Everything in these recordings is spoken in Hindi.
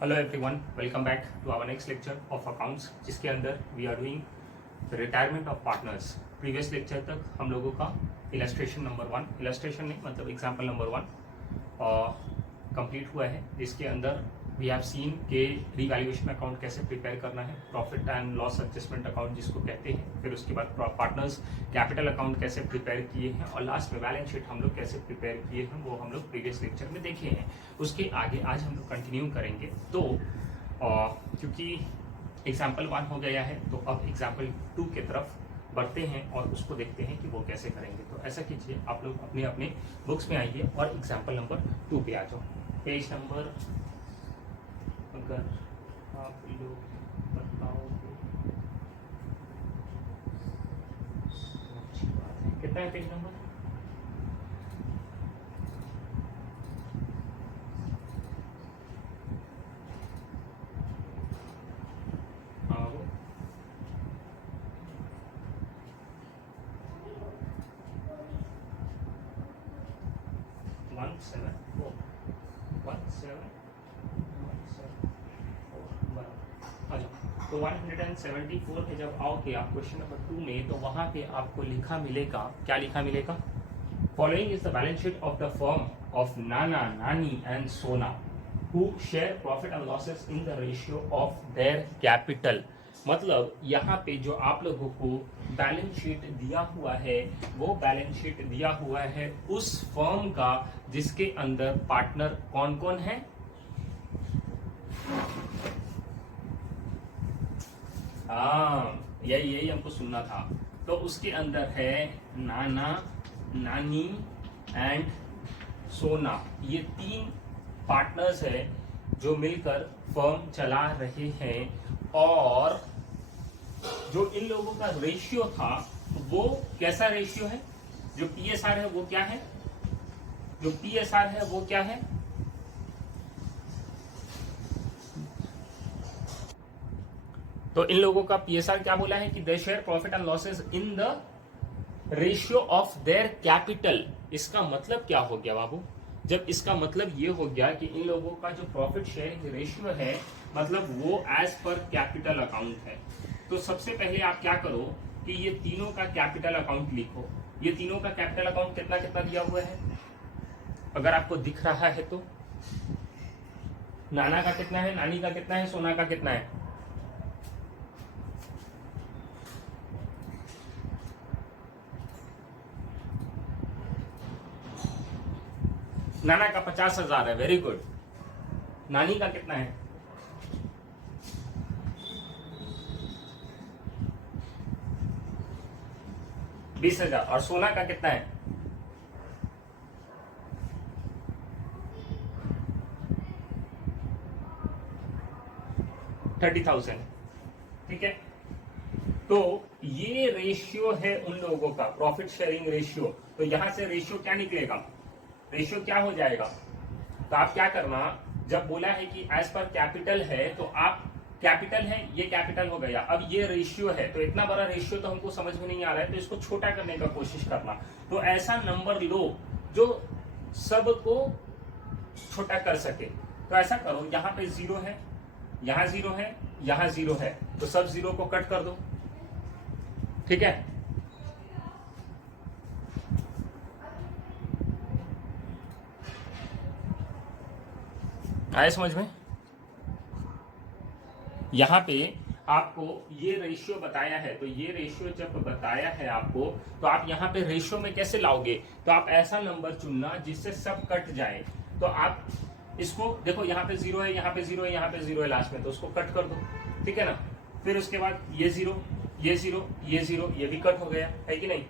Hello everyone, welcome back to our next lecture of accounts, जिसके अंदर we are doing retirement of partners. Previous lecture तक हम लोगों का इलस्ट्रेशन नंबर 1, इलस्ट्रेशन नहीं मतलब एग्जाम्पल नंबर 1 कंप्लीट हुआ है, जिसके अंदर वी हैव सीन के रीवैल्यूएशन अकाउंट कैसे प्रिपेयर करना है, profit and loss adjustment account जिसको कहते हैं, फिर उसके बाद पार्टनर्स कैपिटल अकाउंट कैसे प्रिपेयर किए हैं, और लास्ट में बैलेंस शीट हम लोग कैसे प्रिपेयर किए हैं वो हम लोग प्रीवियस लेक्चर में देखे हैं। उसके आगे आज हम लोग कंटिन्यू करेंगे। तो क्योंकि एग्जाम्पल 1 हो गया है तो अब एग्जाम्पल 2 की तरफ बढ़ते हैं और उसको देखते हैं कि वो कैसे करेंगे। तो ऐसा कीजिए, आप लोग अपने अपने बुक्स में आइए और एग्जाम्पल नंबर 2 पे आ जाओ। पेज नंबर अगर आप लोग बताओगे अच्छी बात है। कितना है पेज नंबर? हाँ, वो 174 बराबर। तो 174 पे जब आओगे आप क्वेश्चन नंबर 2 में, तो वहां पे आपको लिखा मिलेगा, क्या लिखा मिलेगा? Following is the balance sheet of the firm of नाना, नानी एंड सोना who share profit and losses in the ratio of their capital. मतलब यहाँ पे जो आप लोगों को बैलेंस शीट दिया हुआ है, वो बैलेंस शीट दिया हुआ है उस फर्म का जिसके अंदर पार्टनर कौन कौन है। हाँ, यही हमको सुनना था। तो उसके अंदर है नाना, नानी एंड सोना। ये 3 पार्टनर्स है जो मिलकर फर्म चला रहे हैं, और जो इन लोगों का रेशियो था वो कैसा रेशियो है? जो पीएसआर है वो क्या है? जो पीएसआर है वो क्या है? तो इन लोगों का पीएसआर क्या बोला है कि they share profit and losses in the ratio of their capital. इसका मतलब क्या हो गया बाबू? जब इसका मतलब ये हो गया कि इन लोगों का जो प्रॉफिट शेयरिंग रेशियो है, मतलब वो एज पर कैपिटल अकाउंट है। तो सबसे पहले आप क्या करो कि ये तीनों का कैपिटल अकाउंट लिखो। ये तीनों का कैपिटल अकाउंट कितना कितना दिया हुआ है अगर आपको दिख रहा है तो? नाना का कितना है, नानी का कितना है, सोना का कितना है? नाना का 50,000 है, वेरी गुड। नानी का कितना है? 20,000। और सोना का कितना है? 30,000। ठीक है, तो ये रेशियो है उन लोगों का प्रॉफिट शेयरिंग रेशियो। तो यहां से रेशियो क्या निकलेगा? रेशियो क्या हो जाएगा? तो आप क्या करना, जब बोला है कि एज पर कैपिटल है, तो आप कैपिटल है, ये कैपिटल हो गया। अब ये रेशियो है, तो इतना बड़ा रेशियो तो हमको समझ में नहीं आ रहा है, तो इसको छोटा करने का कोशिश करना। तो ऐसा नंबर लो जो सबको छोटा कर सके। तो ऐसा करो, यहां पे 0 है, यहां 0 है, यहां 0 है, तो सब 0 को कट कर दो। ठीक है, आए समझ में? यहां पे आपको ये रेशियो बताया है, तो ये रेशियो जब बताया है आपको, तो आप यहां पे रेशियो में कैसे लाओगे? तो आप ऐसा नंबर चुनना जिससे सब कट जाए। तो आप इसको देखो, यहाँ पे 0 है, यहाँ पे 0 है, यहाँ पे 0 है लास्ट में, तो उसको कट कर दो। ठीक है ना? फिर उसके बाद ये 0, ये 0, ये 0, ये भी कट हो गया, है कि नहीं?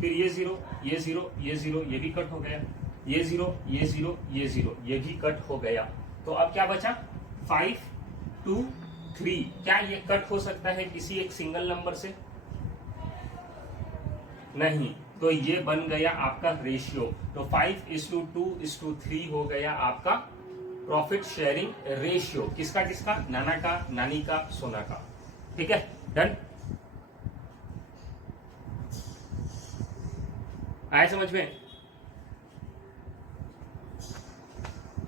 फिर ये 0, ये 0, ये 0, ये भी कट हो गया, ये 0, ये 0, ये 0, ये भी कट हो गया। तो अब क्या बचा? 5, 2, 3। क्या ये कट हो सकता है किसी एक सिंगल नंबर से? नहीं। तो ये बन गया आपका रेशियो। तो 5:2:3 हो गया आपका प्रॉफिट शेयरिंग रेशियो। किसका किसका? नाना का, नानी का, सोना का। ठीक है, डन। आया समझ में?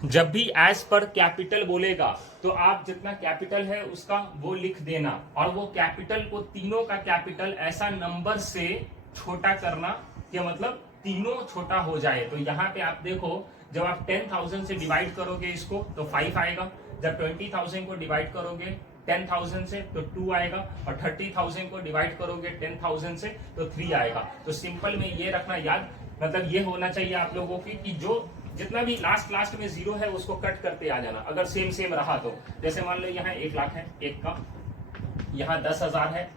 जब भी एज पर कैपिटल बोलेगा तो आप जितना कैपिटल है उसका वो लिख देना, और वो कैपिटल को, तीनों का कैपिटल ऐसा नंबर से छोटा करना कि मतलब तीनों छोटा हो जाए। तो यहाँ पे आप देखो, जब आप 10,000 से डिवाइड करोगे इसको तो 5 आएगा, जब 20,000 को डिवाइड करोगे 10,000 से तो 2 आएगा, और 30,000 को डिवाइड करोगे 10,000 से तो 3 आएगा। तो सिंपल में ये रखना याद, मतलब ये होना चाहिए आप लोगों की कि जो जितना भी लास्ट में जीरो है उसको कट करते आ जाना, अगर सेम रहा तो। जैसे मान लो यहाँ 1 लाख है एक का, यहाँ 10,000 है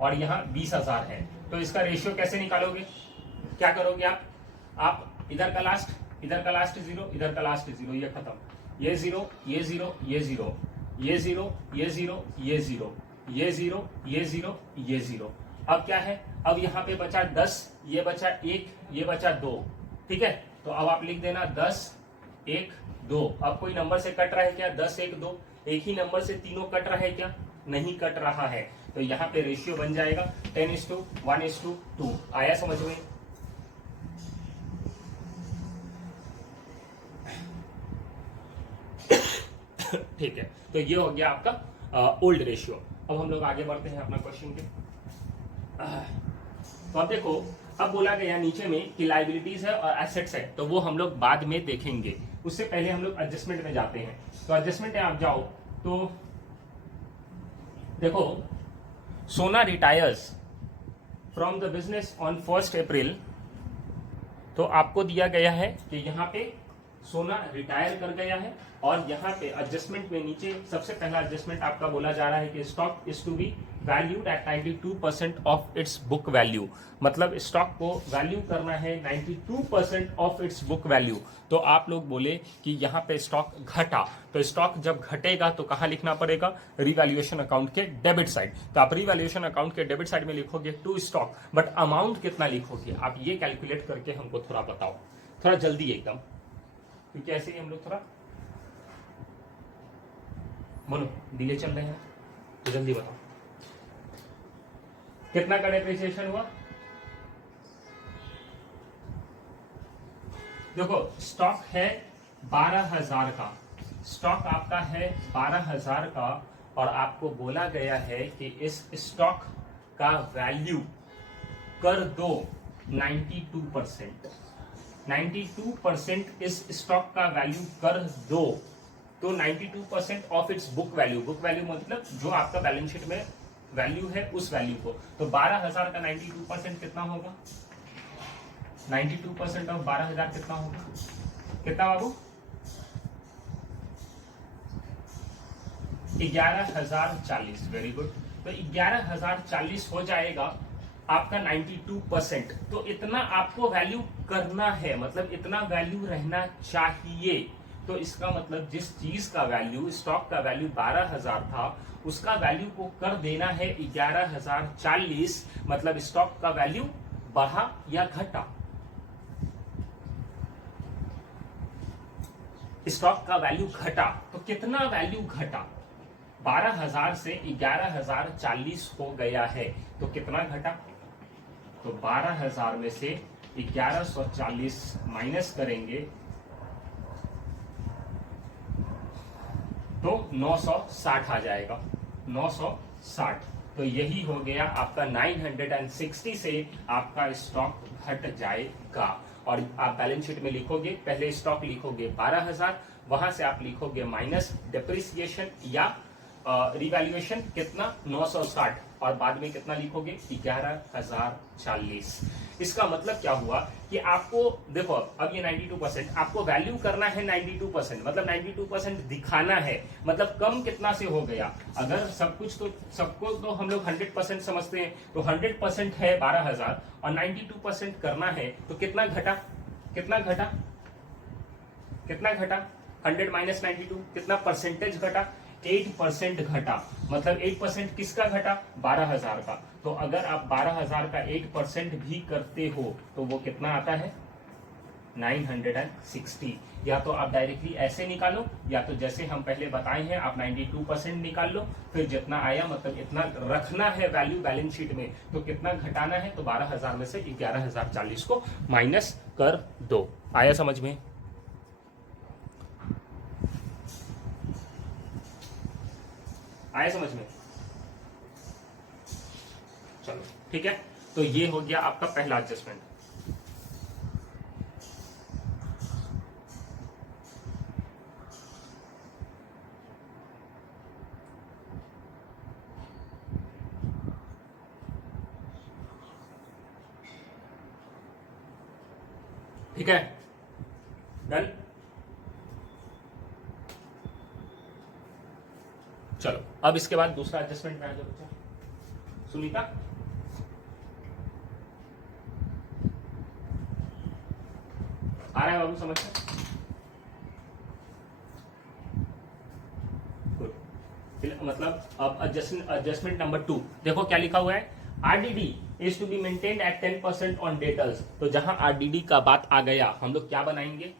और यहाँ 20,000 है, तो इसका रेशियो कैसे निकालोगे? क्या करोगे आप इधर का लास्ट जीरो, इधर का लास्ट जीरो, ये खत्म, ये जीरो, ये जीरो, ये जीरो, ये जीरो, ये जीरो, ये जीरो, ये जीरो, ये जीरो, ये जीरो। अब क्या है, अब यहाँ पे बचा 10, ये बचा 1, ये बचा 2, ठीक है। तो अब आप लिख देना 10, 1, 2। अब कोई नंबर से कट रहा है क्या? 10, 1, 2। एक ही नंबर से तीनों कट रहा है क्या? नहीं कट रहा है। तो यहाँ पे रेशियो बन जाएगा 10:1:2। आया समझ में? ठीक है, तो ये हो गया आपका ओल्ड रेशियो। अब हम लोग आगे बढ़ते हैं अपना क्वेश्चन के। तो अब देखो, अब बोला गया नीचे में कि लाइबिलिटीज है और एसेट्स है, तो वो हम लोग बाद में देखेंगे। उससे पहले हम लोग एडजस्टमेंट में जाते हैं। तो एडजस्टमेंट में आप जाओ तो देखो, सोना retires from the business on 1 अप्रैल। तो आपको दिया गया है कि यहाँ पे सोना रिटायर कर गया है, और यहाँ पे एडजस्टमेंट में नीचे सबसे पहला एडजस्टमेंट आपका बोला जा रहा है कि stock is to be valued at 92% of its book value. मतलब स्टॉक को वैल्यू करना है 92% ऑफ इट्स बुक वैल्यू। तो आप लोग बोले कि यहाँ पे स्टॉक घटा, तो स्टॉक जब घटेगा तो कहाँ लिखना पड़ेगा? रिवैल्यूएशन अकाउंट के डेबिट साइड। तो आप रिवैल्यूएशन अकाउंट के डेबिट साइड में लिखोगे टू स्टॉक, बट अमाउंट कितना लिखोगे आप ये कैलकुलेट करके हमको थोड़ा बताओ, थोड़ा जल्दी एकदम, क्योंकि ऐसे ही हम लोग थोड़ा बोलो डिले चल रहे हैं, तो जल्दी बताओ कितना का डेप्रिसिएशन हुआ। देखो, स्टॉक है 12,000 का, स्टॉक आपका है 12,000 का, और आपको बोला गया है कि इस स्टॉक का वैल्यू कर दो 92%। 92% इस स्टॉक का वैल्यू कर दो, तो 92% of its book value. Book value मतलब जो आपका बैलेंस शीट में वैल्यू है उस वैल्यू को। तो 12,000 का 92% कितना होगा? 92% ऑफ 12,000 कितना होगा? कितना बाबू? 11,040। Very good. तो 11,040 हो जाएगा आपका 92%। तो इतना आपको वैल्यू करना है, मतलब इतना वैल्यू रहना चाहिए। तो इसका मतलब जिस चीज का वैल्यू, स्टॉक का वैल्यू 12,000 था, उसका वैल्यू को कर देना है 11,040। मतलब स्टॉक का वैल्यू बढ़ा या घटा? स्टॉक का वैल्यू घटा, तो कितना वैल्यू घटा? 12,000 से 11,040 हो गया है, तो कितना घटा? तो 12,000 में से 1140 माइनस करेंगे तो 960 आ जाएगा, 960। तो यही हो गया आपका 960 से आपका स्टॉक घट जाएगा। और आप बैलेंस शीट में लिखोगे, पहले स्टॉक लिखोगे 12,000, वहां से आप लिखोगे माइनस डिप्रिसिएशन या रिवैल्यूएशन कितना? 960, और बाद में कितना लिखोगे? 11,040। इसका मतलब क्या हुआ कि आपको देखो, अब ये 92%, आपको वैल्यू करना है 92%, मतलब 92% दिखाना है। मतलब कम कितना से हो गया? अगर सब कुछ तो सबको तो हम लोग 100% समझते हैं, तो 100% है 12,000 और 92% करना है, तो कितना घटा? कितना घटा? कितना घटा? 100 माइनस 92 कितना परसेंटेज घटा? 8% घटा। मतलब 8% किसका घटा? 12,000 का। तो अगर आप 12,000 का 8% भी करते हो तो वो कितना आता है? 960। या तो आप डायरेक्टली ऐसे निकालो, या तो जैसे हम पहले बताए हैं आप 92% निकाल लो, फिर जितना आया मतलब इतना रखना है वैल्यू बैलेंस शीट में। तो कितना घटाना है? तो 12,000 में से 11,040 को माइनस कर दो। आया समझ में? आया समझ में? चलो ठीक है, तो ये हो गया आपका पहला एडजस्टमेंट। ठीक है, डन। चलो अब इसके बाद दूसरा एडजस्टमेंट में आ जाओ बच्चा। सुनीता, आ रहा है बाबू समझ में? गुड। मतलब अब एडजस्टमेंट नंबर 2 देखो क्या लिखा हुआ है, RDD is to be maintained at 10% on debtors। तो जहां RDD का बात आ गया, हम लोग क्या बनाएंगे,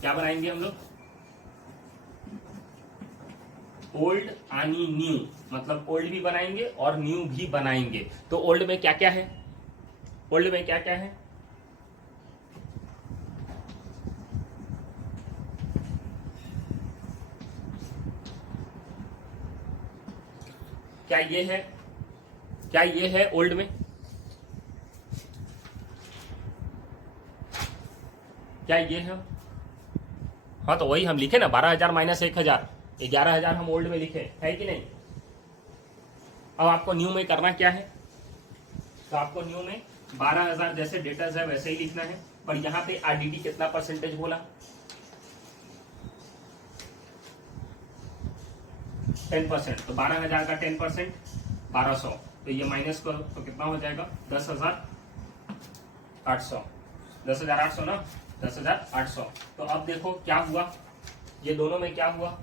क्या बनाएंगे हम लोग, ओल्ड यानी न्यू, मतलब ओल्ड भी बनाएंगे और न्यू भी बनाएंगे। तो ओल्ड में क्या क्या है, ओल्ड में क्या क्या है, क्या ये है, क्या ये है ओल्ड में, क्या ये है? हाँ तो वही हम लिखे ना, 12,000 माइनस 1,000, 11,000 हम ओल्ड में लिखे, है कि नहीं? अब आपको न्यू में करना क्या है, तो आपको न्यू में 12,000 जैसे डेटर्स है वैसे ही लिखना है, पर यहाँ पे RDD कितना परसेंटेज बोला, 10%। तो 12,000 का 10% 1200, तो ये माइनस करो तो कितना हो जाएगा, 10,800, 10,800 ना, 10,800। तो अब देखो क्या हुआ, ये दोनों में क्या हुआ,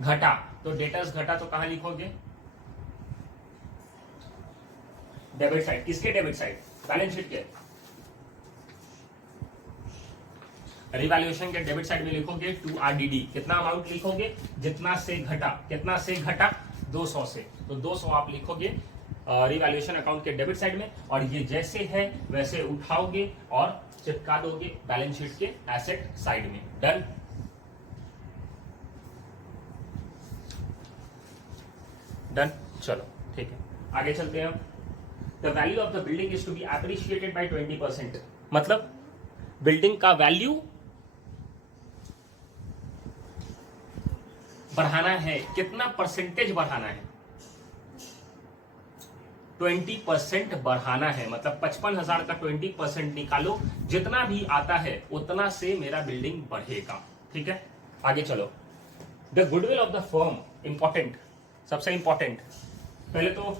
घटा। तो डेटर्स घटा तो कहां लिखोगे, डेबिट साइड। किसके डेबिट साइड, बैलेंस शीट के, रिवैल्यूएशन के डेबिट साइड में लिखोगे टू RDD, कितना अमाउंट लिखोगे, जितना से घटा, कितना से घटा, 200 से, तो 200 आप लिखोगे रिवैल्यूएशन अकाउंट के डेबिट साइड में, और ये जैसे है वैसे उठाओगे और चिपका दोगे बैलेंस शीट के एसेट साइड में। डन। डन, चलो ठीक है, आगे चलते हैं हम। The value of the building is to be appreciated by 20%, मतलब बिल्डिंग का वैल्यू बढ़ाना है, कितना परसेंटेज बढ़ाना है, 20% बढ़ाना है, मतलब 55,000 का 20% निकालो, जितना भी आता है उतना से मेरा बिल्डिंग बढ़ेगा। ठीक है, आगे चलो। The goodwill of the firm, important, सबसे इंपॉर्टेंट, पहले तो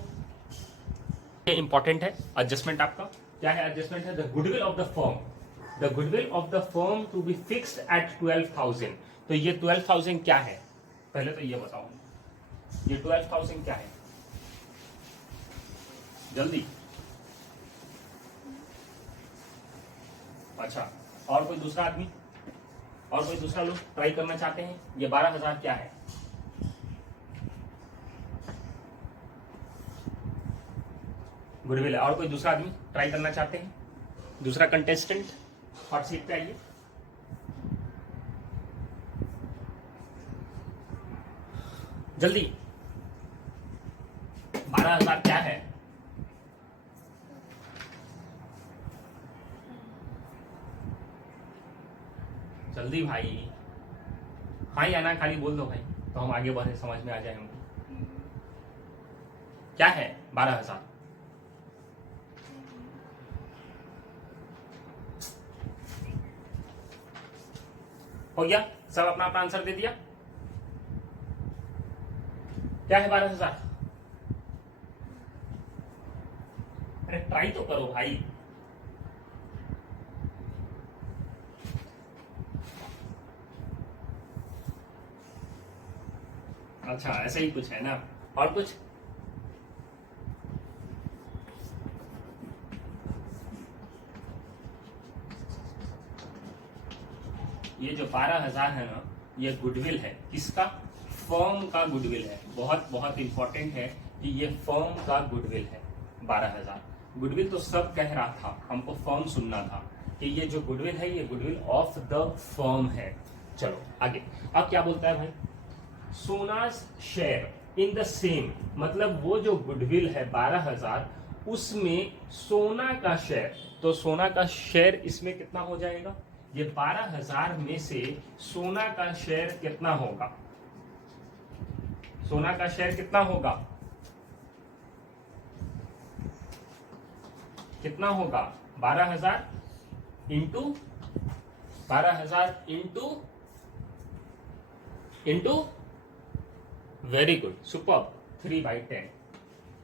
ये इंपॉर्टेंट है एडजस्टमेंट आपका, क्या है एडजस्टमेंट है, the goodwill of the firm, the goodwill of the firm to be fixed at 12,000। तो ये 12,000 क्या है, पहले तो ये बताओ, ये 12,000 क्या है, जल्दी। अच्छा, और कोई दूसरा आदमी, और कोई दूसरा लोग ट्राई करना चाहते हैं, ये 12,000 क्या है, गुडविल है। और कोई दूसरा आदमी ट्राई करना चाहते हैं, दूसरा कंटेस्टेंट हॉट सीट पे आइए। जल्दी, 12,000 क्या है, जल्दी भाई, हाँ या ना खाली बोल दो भाई, तो हम आगे बढ़े, समझ में आ जाए हमको। क्या है 12,000, हो गया, सब अपना अपना आंसर दे दिया। क्या है 12,000, अरे ट्राई तो करो भाई। अच्छा, ऐसा ही कुछ है ना, और कुछ, ये जो 12,000 है ना, ये गुडविल है, किसका, फर्म का गुडविल है। बहुत बहुत इंपॉर्टेंट है कि ये फर्म का गुडविल है 12,000। गुडविल तो सब कह रहा था, हमको फर्म सुनना था, कि ये जो गुडविल है ये गुडविल ऑफ द फर्म है। चलो आगे, अब क्या बोलता है भाई, सोनाज शेयर इन द सेम, मतलब वो जो गुडविल है 12,000 उसमें सोना का शेयर, तो सोना का शेयर इसमें कितना हो जाएगा, ये 12,000 में से सोना का शेयर कितना होगा, सोना का शेयर कितना होगा, कितना होगा 12,000 into 12,000 into very good super 3/10।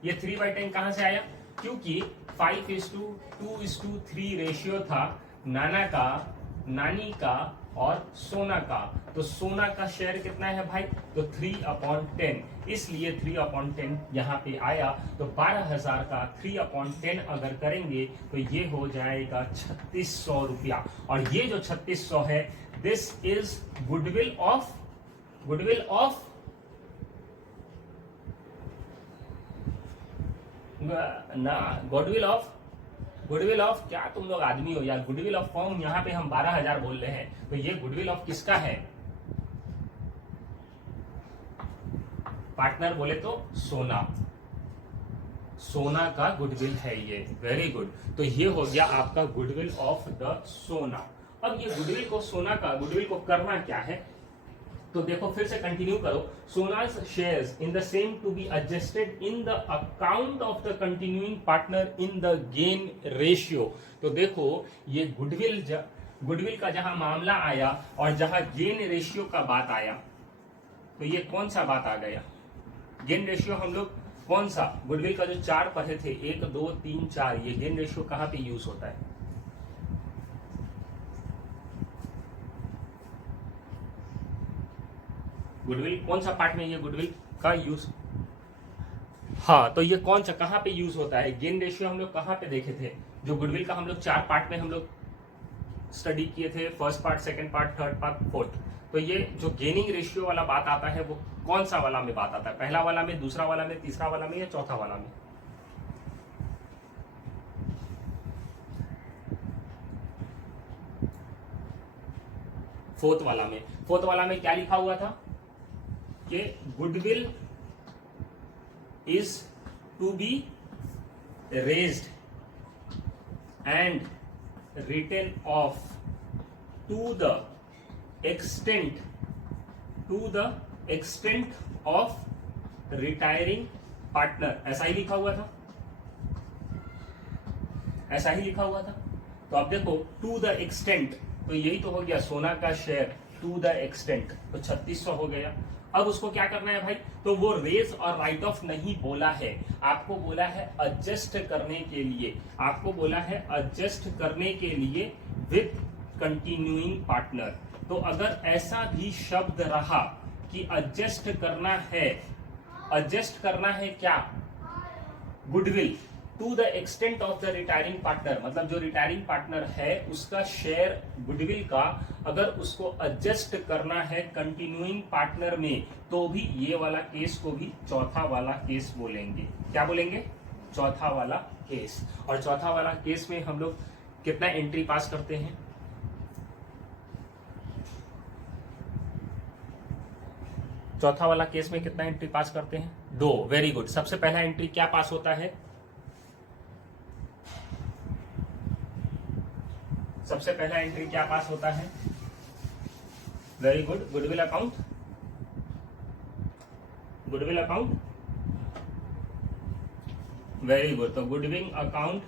ये 3/10 कहां से आया, क्योंकि 5:2:3 रेशियो था नाना का, नानी का और सोना का, तो सोना का शेयर कितना है भाई, तो 3/10, इसलिए 3/10 यहाँ पे आया। तो 12,000 का 3/10 अगर करेंगे तो ये हो जाएगा 3600 रुपया, और ये जो 3600 है this is goodwill of goodwill of क्या तुम लोग आदमी हो यार, गुडविल ऑफ फर्म यहाँ पे हम 12,000 बोल रहे हैं, तो ये गुडविल ऑफ किसका है, पार्टनर बोले तो सोना का गुडविल है ये, वेरी गुड। तो ये हो गया आपका गुडविल ऑफ द सोना। अब ये गुडविल को, सोना का गुडविल को करना क्या है, तो देखो फिर से कंटिन्यू करो, सोनाज shares in the same to be adjusted in the account of the continuing partner in the gain ratio. तो देखो ये गुडविल का जहां मामला आया और जहां गेन रेशियो का बात आया, तो ये कौन सा बात आ गया, गेन रेशियो हम लोग कौन सा, गुडविल का जो 4 पढ़े थे 1 2 3 4, ये गेन रेशियो कहां पे यूज होता है, गुडविल कौन सा पार्ट में ये गुडविल का यूज, हाँ तो ये कौन सा कहां पे यूज होता है, गेन रेशियो हम लोग कहां पे देखे थे, जो गुडविल का हम लोग 4 पार्ट में हम लोग स्टडी किए थे, first part, second part, third part, fourth. तो ये जो गेनिंग रेशियो वाला बात आता है वो कौन सा वाला में बात आता है, पहला वाला में, दूसरा वाला में, तीसरा वाला में या चौथा वाला में, फोर्थ वाला में। फोर्थ वाला में क्या लिखा हुआ था कि goodwill is to be raised and written off to the extent of retiring partner, ऐसा ही लिखा हुआ था, ऐसा ही लिखा हुआ था। तो अब देखो टू द एक्सटेंट, तो यही तो हो गया सोना का शेयर टू द एक्सटेंट, तो 3600 हो गया। अब उसको क्या करना है भाई, तो वो रेज और राइट ऑफ नहीं बोला है, आपको बोला है एडजस्ट करने के लिए, आपको बोला है एडजस्ट करने के लिए विथ कंटिन्यूइंग पार्टनर। तो अगर ऐसा भी शब्द रहा कि एडजस्ट करना है क्या, goodwill to the extent of the retiring partner, मतलब जो रिटायरिंग पार्टनर है उसका शेयर गुडविल का अगर उसको एडजस्ट करना है कंटिन्यूइंग पार्टनर में, तो भी ये वाला केस को भी चौथा वाला केस बोलेंगे। क्या बोलेंगे, चौथा वाला केस। और चौथा वाला केस में हम लोग कितना एंट्री पास करते हैं, चौथा वाला केस में कितना एंट्री पास करते हैं, 2, वेरी गुड। सबसे पहला एंट्री क्या पास होता है, सबसे पहला एंट्री क्या पास होता है, very good, goodwill account, goodwill account, very good. तो गुडविल अकाउंट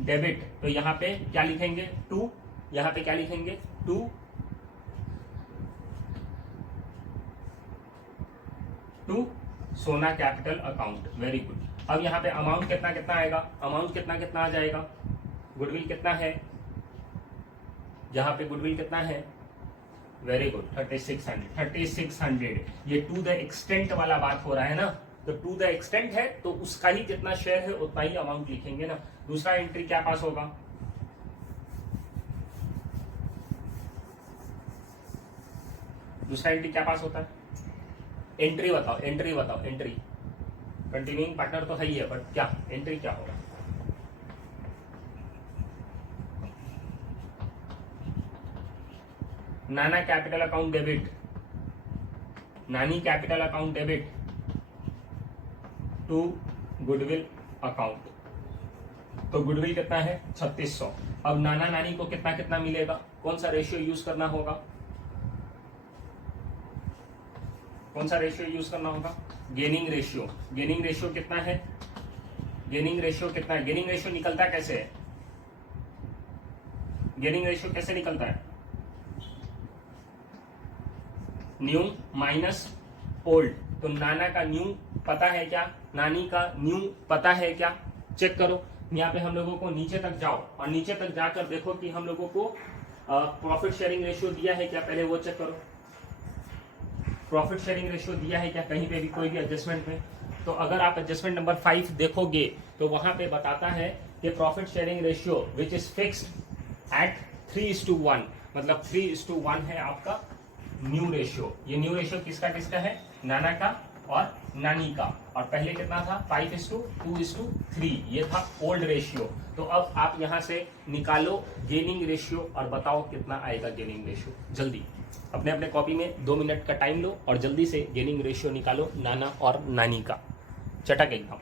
डेबिट, तो यहां पे क्या लिखेंगे 2, यहां पे क्या लिखेंगे 2, to Sona capital account, very good. अब यहाँ पे अमाउंट कितना कितना आएगा, अमाउंट कितना कितना आ जाएगा, गुडविल कितना है, यहाँ पे गुडविल कितना है, वेरी गुड 3600। ये टू द एक्सटेंट वाला बात हो रहा है ना, तो टू द एक्सटेंट है तो उसका ही कितना शेयर है उतना ही अमाउंट लिखेंगे ना। दूसरा एंट्री क्या पास होगा, दूसरा एंट्री क्या पास होता है, एंट्री बताओ, एंट्री बताओ, एंट्री, कंटिन्यूइंग पार्टनर तो है ही है, बट क्या एंट्री क्या होगा, Nana capital account debit, Nani capital account debit to goodwill account. तो गुडविल कितना है 3600। अब नाना नानी को कितना कितना मिलेगा, कौन सा रेशियो यूज करना होगा, कौन सा रेशियो यूज करना होगा, गेनिंग रेशियो। गेनिंग रेशियो कितना है, गेनिंग रेशियो कितना है, गेनिंग रेशियो निकलता कैसे है, गेनिंग रेशियो कैसे निकलता है, न्यू माइनस ओल्ड। तो नाना का न्यू पता है क्या, नानी का न्यू पता है क्या, चेक करो। यहाँ पे हम लोगों को नीचे तक जाओ और नीचे तक जाकर देखो कि हम लोगों को प्रॉफिट शेयरिंग रेशियो दिया है क्या, पहले वो चेक करो। प्रॉफिट शेयरिंग रेशियो दिया है क्या कहीं पे भी, कोई भी एडजस्टमेंट में। तो अगर आप एडजस्टमेंट नंबर 5 देखोगे तो वहां पे बताता है कि profit sharing ratio which is fixed at 3:1, मतलब 3:1 है आपका न्यू रेशियो। ये न्यू रेशियो किसका किसका है, नाना का और नानी का। और पहले कितना था 5:2:3, ये था ओल्ड रेशियो। तो अब आप यहां से निकालो गेनिंग रेशियो और बताओ कितना आएगा गेनिंग रेशियो। जल्दी अपने अपने कॉपी में 2 मिनट का टाइम लो और जल्दी से गेनिंग रेशियो निकालो नाना और नानी का, चटक एकदम।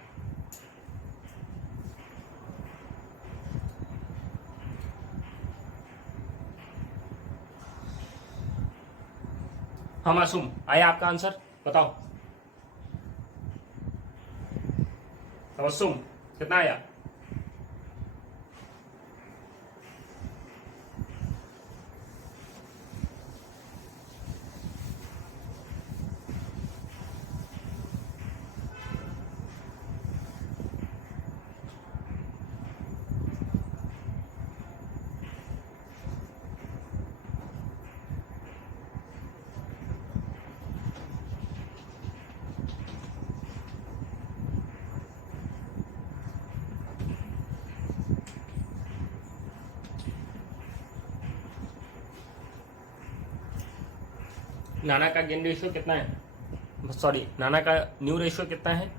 हाँ मासूम, आया आपका आंसर, बताओ। तबस्सुम कितना आया, नाना का गेन रेशियो कितना है, सॉरी नाना का न्यू रेशियो कितना है,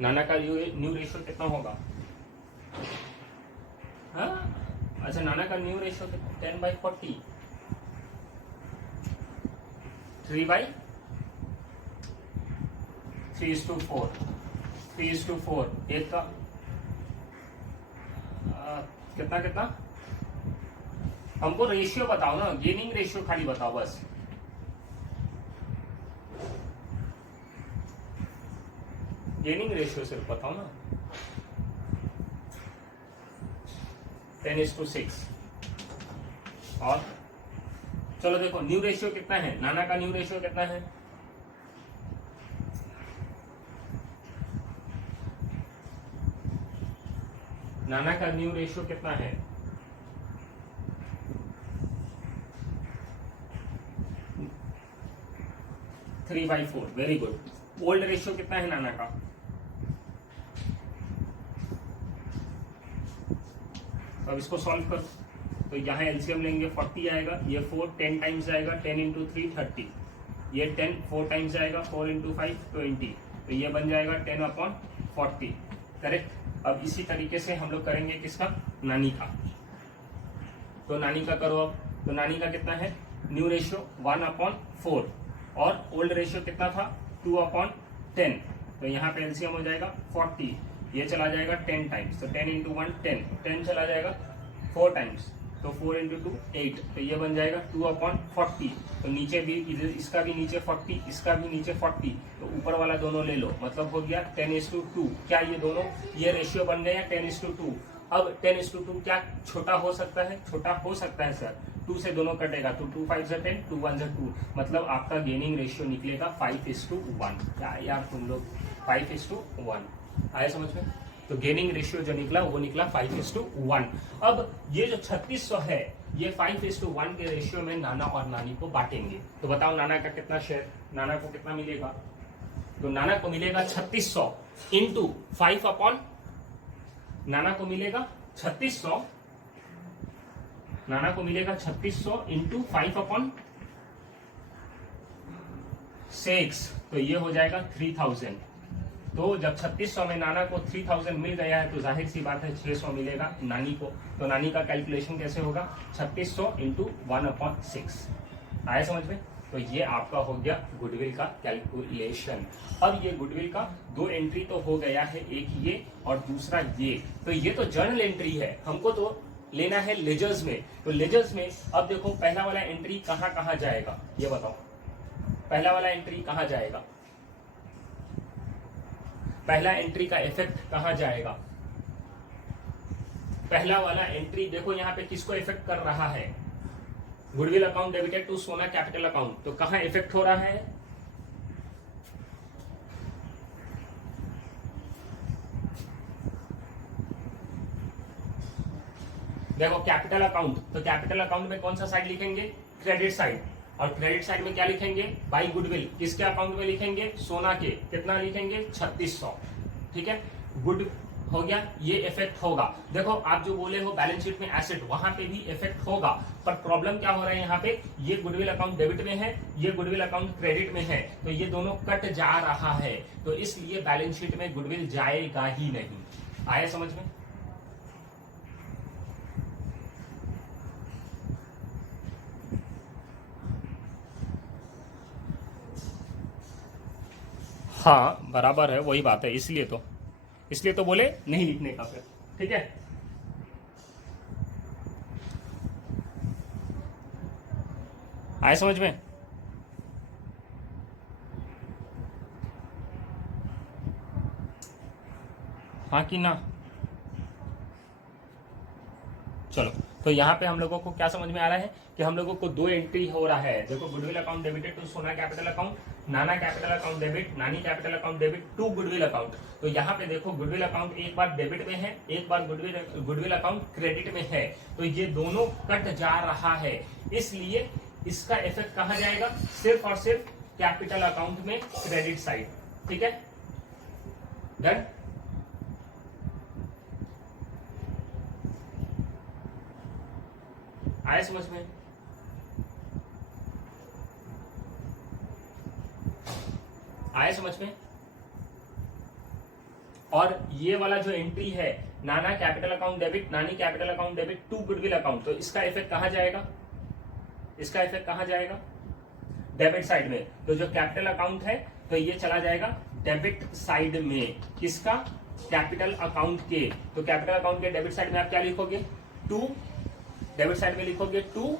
नाना का न्यू रेशियो कितना होगा, हाँ अच्छा नाना का न्यू रेशियो 10/40, 3/3:4, 3:4 एक का कितना कितना, हमको रेशियो बताओ ना, गेनिंग रेशियो खाली बताओ बस। गेनिंग रेशियो सिर्फ बताओ ना, 10:6। और चलो देखो न्यू रेशियो कितना है, नाना का न्यू रेशियो कितना है, नाना का न्यू रेशियो कितना है, three by four, very good. Old ratio कितना है नाना का, अब इसको सॉल्व करो। तो यहाँ एलसीएम लेंगे 40 आएगा, ये 4 10 टाइम्स आएगा, 10 × 3 30, ये 10 4 टाइम्स आएगा, 4 × 5 20, तो ये बन जाएगा 10/40, करेक्ट। अब इसी तरीके से हम लोग करेंगे किसका, नानी का। तो नानी का करो अब। तो नानी का कितना है, न्यू रेशियो 1/4 और ओल्ड रेशियो कितना था 2/10, तो यहाँ पे एलसीएम हो जाएगा 40, ये चला जाएगा 10 टाइम्स, तो 10 × 1 10, 10 चला जाएगा 4 टाइम्स, तो 4 × 2 8, तो ये बन जाएगा 2/40। तो नीचे भी इसका भी नीचे 40, इसका भी नीचे 40, तो ऊपर वाला दोनों ले लो, मतलब हो गया 10:2। क्या ये दोनों ये रेशियो बन गया 10:2। अब 10:2 क्या छोटा हो सकता है, छोटा हो सकता है सर, 2 से दोनों कटेगा, तो 2 5 × 10, 2 1 × 2, मतलब आपका गेनिंग रेशियो निकलेगा 5:1। क्या यार तुम लोग 5:1 आया समझ में। तो गेनिंग रेशियो जो निकला वो निकला 5:1। अब ये जो 3600 है ये 5:1 के रेशियो में नाना और नानी को बांटेंगे। तो बताओ नाना का कितना शेयर, नाना को कितना मिलेगा, तो नाना को मिलेगा 3600 इंटू 5 नाना को मिलेगा 3600, नाना को मिलेगा 3600 इंटू 5/6, तो ये हो जाएगा 3000। तो जब 3600 में नाना को 3000 मिल गया है तो जाहिर सी बात है 600 मिलेगा नानी को। तो नानी का कैलकुलेशन कैसे होगा, 3600 इंटू 1/6। आया समझ में। तो ये आपका हो गया गुडविल का कैलकुलेशन। अब ये गुडविल का दो एंट्री तो हो गया है, एक ये और दूसरा ये। तो ये तो जर्नल एंट्री है, हमको तो लेना है लेजर्स में। तो लेजर्स में अब देखो पहला वाला एंट्री कहाँ जाएगा, ये बताओ। पहला वाला एंट्री कहाँ जाएगा, पहला एंट्री का इफेक्ट कहाँ जाएगा। पहला वाला एंट्री देखो यहाँ पे किसको इफेक्ट कर रहा है, goodwill account debited to Sona capital account. तो कहाँ इफेक्ट हो रहा है, देखो कैपिटल अकाउंट। तो कैपिटल अकाउंट में कौन सा साइड लिखेंगे, क्रेडिट साइड। और क्रेडिट साइड में क्या लिखेंगे, बाई गुडविल। किसके अकाउंट में लिखेंगे, सोना के। कितना लिखेंगे, 3600। ठीक है, गुड हो गया, ये इफेक्ट होगा। देखो आप जो बोले हो बैलेंस शीट में एसेट, वहां पे भी इफेक्ट होगा। पर प्रॉब्लम क्या हो रहा है यहाँ पे, ये गुडविल अकाउंट डेबिट में है, ये गुडविल अकाउंट क्रेडिट में है, तो ये दोनों कट जा रहा है। तो इसलिए बैलेंस शीट में गुडविल जाएगा ही नहीं। आया समझ में। हाँ बराबर है, वही बात है। इसलिए तो बोले नहीं लिखने का फिर। ठीक है, आए समझ में। हाँ कि ना। चलो, तो यहाँ पे हम लोगों को क्या समझ में आ रहा है कि हम लोगों को दो एंट्री हो रहा है। देखो goodwill account debited to Sona capital account, Nana capital account debit, Nani capital account debit to goodwill account. तो यहाँ पे देखो गुडविल अकाउंट एक बार डेबिट में है, एक बार गुडविल अकाउंट क्रेडिट में है। तो ये दोनों कट जा रहा है, इसलिए इसका इफेक्ट कहाँ जाएगा, सिर्फ और सिर्फ कैपिटल अकाउंट में, क्रेडिट साइड। ठीक है, डन। आए समझ में। आए समझ में। और ये वाला जो एंट्री है, Nana capital account debit, Nani capital account debit to goodwill account, तो इसका इफेक्ट कहां जाएगा, इसका इफेक्ट कहां जाएगा, डेबिट साइड में। तो जो कैपिटल अकाउंट है तो ये चला जाएगा डेबिट साइड में, किसका, कैपिटल अकाउंट के। तो कैपिटल अकाउंट के डेबिट साइड में आप क्या लिखोगे, टू, डेबिट साइड में लिखोगे टू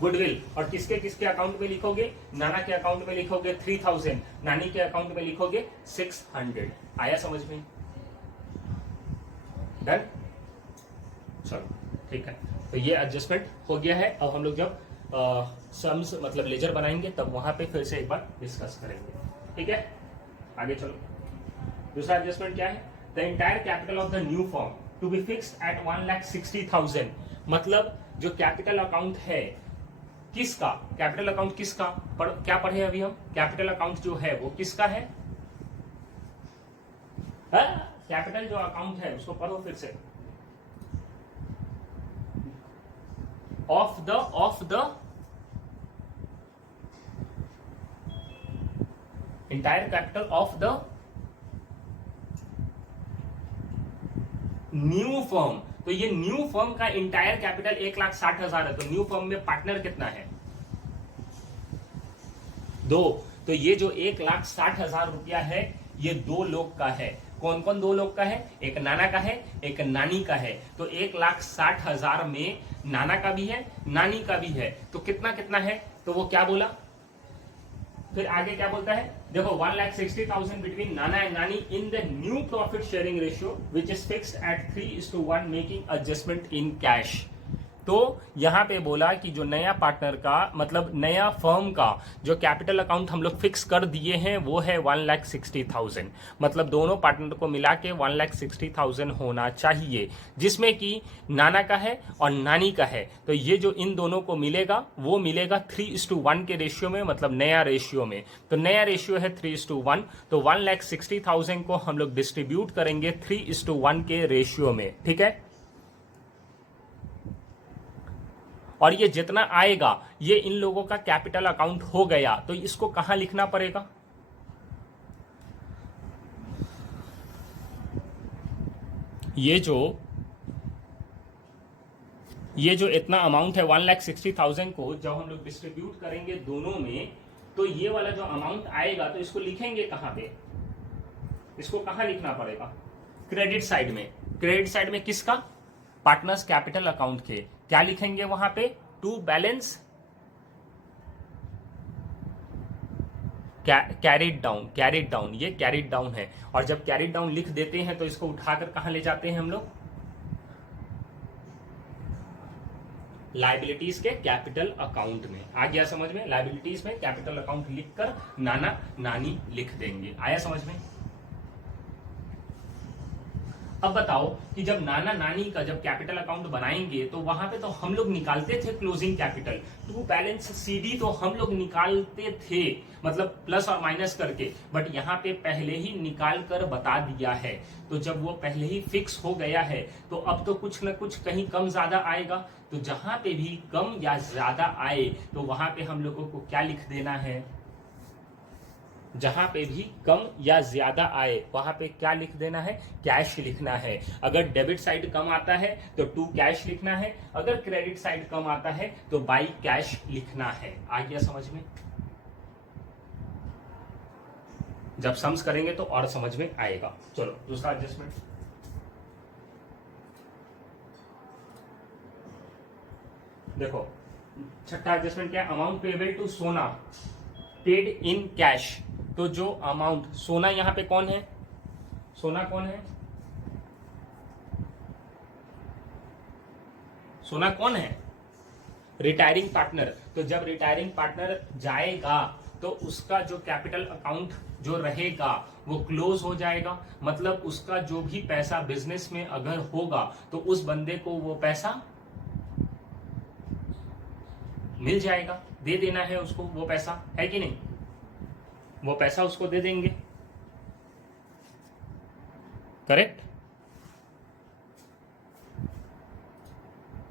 गुडविल। और किसके किसके अकाउंट में लिखोगे, नाना के अकाउंट में लिखोगे 3000, नानी के अकाउंट में लिखोगे 600। आया समझ में, डन। चलो ठीक है, तो ये एडजस्टमेंट हो गया है। अब हम लोग जब सम्स मतलब लेजर बनाएंगे तब वहां पे फिर से एक बार डिस्कस करेंगे। ठीक है, आगे चलो। दूसरा एडजस्टमेंट क्या है, the entire capital of the new form to be fixed at 1,60,000। मतलब जो कैपिटल अकाउंट है किसका, कैपिटल अकाउंट किसका, क्या पढ़े अभी हम, कैपिटल अकाउंट जो है वो किसका है, कैपिटल जो अकाउंट है उसको पढ़ो फिर से, of the entire capital of the new firm. तो ये न्यू फर्म का इंटायर कैपिटल 1,60,000 है। तो न्यू फर्म में पार्टनर कितना है, 2। तो ये जो 1,60,000 रुपया है ये 2 लोग का है। कौन कौन 2 लोग का है, एक नाना का है, एक नानी का है। तो 1,60,000 में नाना का भी है, नानी का भी है। तो कितना कितना है, तो वो क्या बोला, फिर आगे क्या बोलता है, देखो 1,60,000 बिटवीन नाना एंड नानी in the new profit sharing ratio which is fixed at 3:1 making adjustment in cash. तो यहां पे बोला कि जो नया पार्टनर का मतलब नया फर्म का जो कैपिटल अकाउंट हम लोग फिक्स कर दिए हैं वो है 1,60,000। मतलब दोनों पार्टनर को मिला के 1,60,000 होना चाहिए, जिसमें कि नाना का है और नानी का है। तो ये जो इन दोनों को मिलेगा वो मिलेगा 3:1 के रेशियो में, मतलब नया रेशियो में। तो नया रेशियो है 3:1। तो 1,60,000 को हम लोग डिस्ट्रीब्यूट करेंगे 3:1 के रेशियो में। ठीक है, और ये जितना आएगा ये इन लोगों का कैपिटल अकाउंट हो गया। तो इसको कहां लिखना पड़ेगा, ये जो इतना अमाउंट है 1,60,000 को जब हम लोग डिस्ट्रीब्यूट करेंगे दोनों में, तो ये वाला जो अमाउंट आएगा तो इसको लिखेंगे कहां पे, इसको कहां लिखना पड़ेगा, क्रेडिट साइड में। क्रेडिट साइड में किसका, पार्टनर्स कैपिटल अकाउंट के। क्या लिखेंगे वहां पे, टू बैलेंस कैरिड डाउन, ये कैरिड डाउन है। और जब कैरिड डाउन लिख देते हैं तो इसको उठाकर कहां ले जाते हैं हम लोग, लाइबिलिटीज के कैपिटल अकाउंट में। आ गया समझ में, लाइबिलिटीज में कैपिटल अकाउंट लिखकर नाना नानी लिख देंगे। आया समझ में। अब बताओ कि जब नाना नानी का जब कैपिटल अकाउंट बनाएंगे तो वहां पे तो हम लोग निकालते थे closing capital, to balance CD तो हम लोग निकालते थे, मतलब प्लस और माइनस करके, बट यहाँ पे पहले ही निकाल कर बता दिया है। तो जब वो पहले ही फिक्स हो गया है तो अब तो कुछ न कुछ कहीं कम ज्यादा आएगा। तो जहां पे भी कम या ज्यादा आए तो वहां पे हम लोगों को क्या लिख देना है, जहां पे भी कम या ज्यादा आए वहां पे क्या लिख देना है, कैश लिखना है। अगर डेबिट साइड कम आता है तो टू कैश लिखना है, अगर क्रेडिट साइड कम आता है तो बाई कैश लिखना है। आ गया समझ में। जब सम्स करेंगे तो और समझ में आएगा। चलो दूसरा एडजस्टमेंट, देखो छठा एडजस्टमेंट क्या है, अमाउंट पेबल टू सोना पेड इन कैश। तो जो अमाउंट, सोना यहां पे कौन है, सोना कौन है, सोना कौन है, रिटायरिंग पार्टनर। तो जब रिटायरिंग पार्टनर जाएगा तो उसका जो कैपिटल अकाउंट जो रहेगा वो क्लोज हो जाएगा, मतलब उसका जो भी पैसा बिजनेस में अगर होगा तो उस बंदे को वो पैसा मिल जाएगा, दे देना है उसको वो पैसा, है कि नहीं, वो पैसा उसको दे देंगे, करेक्ट।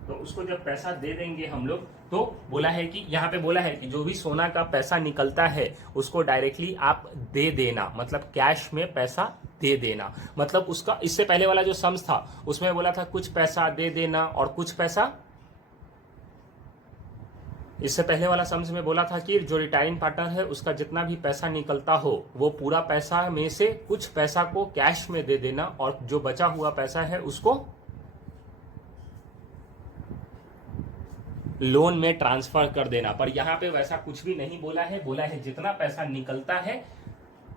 तो उसको जब पैसा दे देंगे हम लोग, तो बोला है कि यहां पे बोला है कि जो भी सोना का पैसा निकलता है उसको डायरेक्टली आप दे देना, मतलब कैश में पैसा दे देना। मतलब उसका इससे पहले वाला जो सम्स था उसमें बोला था कुछ पैसा दे देना और कुछ पैसा, इससे पहले वाला सम्स में बोला था कि जो रिटायरिंग पार्टनर है उसका जितना भी पैसा निकलता हो वो पूरा पैसा में से कुछ पैसा को कैश में दे देना और जो बचा हुआ पैसा है उसको लोन में ट्रांसफर कर देना। पर यहां पे वैसा कुछ भी नहीं बोला है, बोला है जितना पैसा निकलता है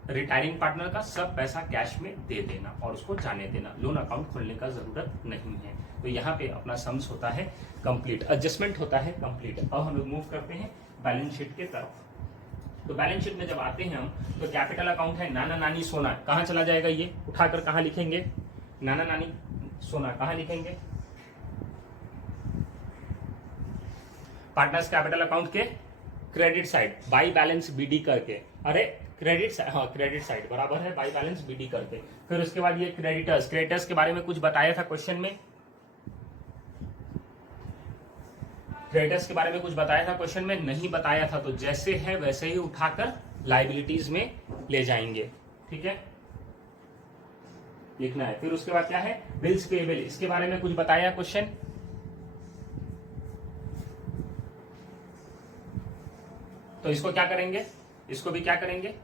रिटायरिंग पार्टनर का सब पैसा कैश में दे देना और उसको जाने देना, लोन अकाउंट खोलने का जरूरत नहीं है। तो यहाँ पे अपना सम्स होता है कंप्लीट, एडजस्टमेंट होता है कंप्लीट। अब हम लोग मूव करते हैं बैलेंस शीट के तरफ। तो बैलेंस शीट में जब आते हैं हम तो कैपिटल अकाउंट है नाना नानी सोना, कहाँ चला जाएगा, ये उठाकर कहाँ लिखेंगे, नाना नानी सोना कहाँ लिखेंगे, पार्टनर्स कैपिटल अकाउंट के credit side, by balance BD करके, अरे क्रेडिट, हाँ क्रेडिट साइड बराबर है बाई बैलेंस बीडी करके। फिर उसके बाद ये क्रेडिटर्स, क्रेडिटर्स के बारे में कुछ बताया था क्वेश्चन में, क्रेडिटर्स के बारे में कुछ बताया था क्वेश्चन में, नहीं बताया था, तो जैसे है वैसे ही उठाकर लाइबिलिटीज में ले जाएंगे, ठीक है, लिखना है। फिर उसके बाद क्या है, बिल्स पेएबल, इसके बारे में कुछ बताया क्वेश्चन, तो इसको क्या करेंगे, इसको भी क्या करेंगे,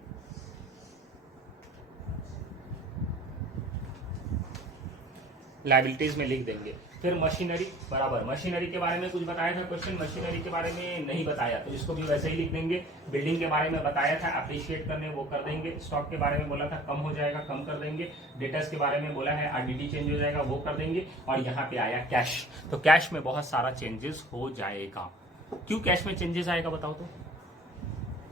लाइबिलिटीज में लिख देंगे। फिर मशीनरी बराबर, मशीनरी के बारे में कुछ बताया था क्वेश्चन, मशीनरी के बारे में नहीं बताया तो इसको भी वैसे ही लिख देंगे। बिल्डिंग के बारे में बताया था अप्रिशिएट करने, वो कर देंगे। स्टॉक के बारे में बोला था कम हो जाएगा, कम कर देंगे। डेटर्स के बारे में बोला है आरडीडी चेंज हो जाएगा, वो कर देंगे। और यहाँ पे आया कैश, तो कैश में बहुत सारा चेंजेस हो जाएगा। क्यों कैश में चेंजेस आएगा बताओ तो,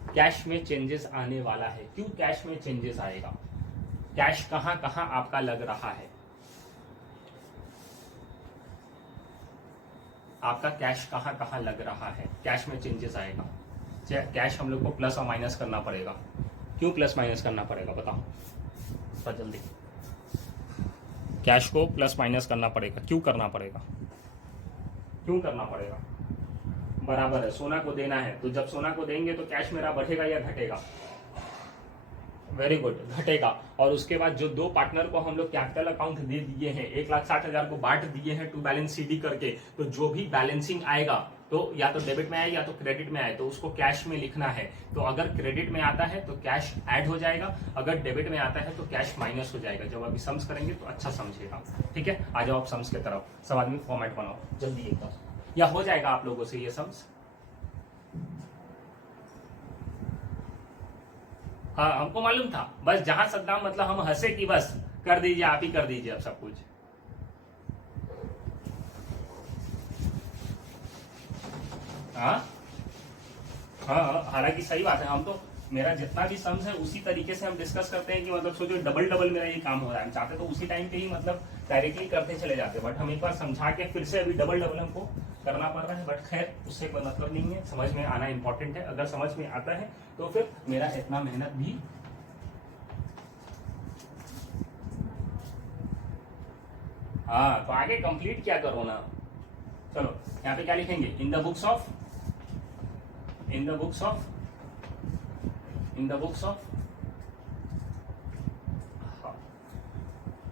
कैश में चेंजेस आने वाला है, क्यों कैश में चेंजेस आएगा, कैश कहां कहां आपका लग रहा है, आपका कैश कहां कहां लग रहा है, कैश में चेंजेस आएगा। कैश हम लोग को प्लस और माइनस करना पड़ेगा, क्यों प्लस माइनस करना पड़ेगा बताओ तो जल्दी, कैश को प्लस माइनस करना पड़ेगा, क्यों करना पड़ेगा, क्यों करना पड़ेगा, बराबर है सोना को देना है, तो जब सोना को देंगे तो कैश मेरा बढ़ेगा या घटेगा, वेरी गुड, घटेगा। और उसके बाद जो दो पार्टनर को हम लोग कैपिटल अकाउंट दे दिए हैं, 1,60,000 को बांट दिए हैं टू बैलेंस सीडी करके, तो जो भी बैलेंसिंग आएगा तो या तो डेबिट में आए या तो क्रेडिट में आए, तो उसको कैश में लिखना है। तो अगर क्रेडिट में आता है तो कैश ऐड हो जाएगा, अगर डेबिट में आता है तो कैश माइनस हो जाएगा। जब अभी सम्स करेंगे तो अच्छा समझेगा, ठीक है। आ जाओ आप सम्स की तरफ, सब आदमी फॉर्मेट बनाओ जल्दी एकदम, या हो जाएगा आप लोगों से ये सम्स। हाँ हमको मालूम था, बस जहां सद्दाम मतलब हम हंसे कि बस कर दीजिए, आप ही कर दीजिए अब सब कुछ। हाँ हाँ, हालांकि सही बात है, हम तो मेरा जितना भी सम्स है उसी तरीके से हम डिस्कस करते हैं कि मतलब सोचो डबल डबल मेरा ये काम हो रहा है, हम चाहते तो उसी टाइम पे ही मतलब डायरेक्टली करते चले जाते, बट हम एक बार समझा के फिर से अभी डबल डबल हमको करना पड़ रहा है। बट खैर उससे कोई मतलब नहीं है, समझ में आना इंपॉर्टेंट है। अगर समझ में आता है तो फिर मेरा इतना मेहनत भी हाँ, तो आगे कंप्लीट क्या करो ना। चलो यहाँ पे क्या लिखेंगे, in the books of, in the books of, in the books of,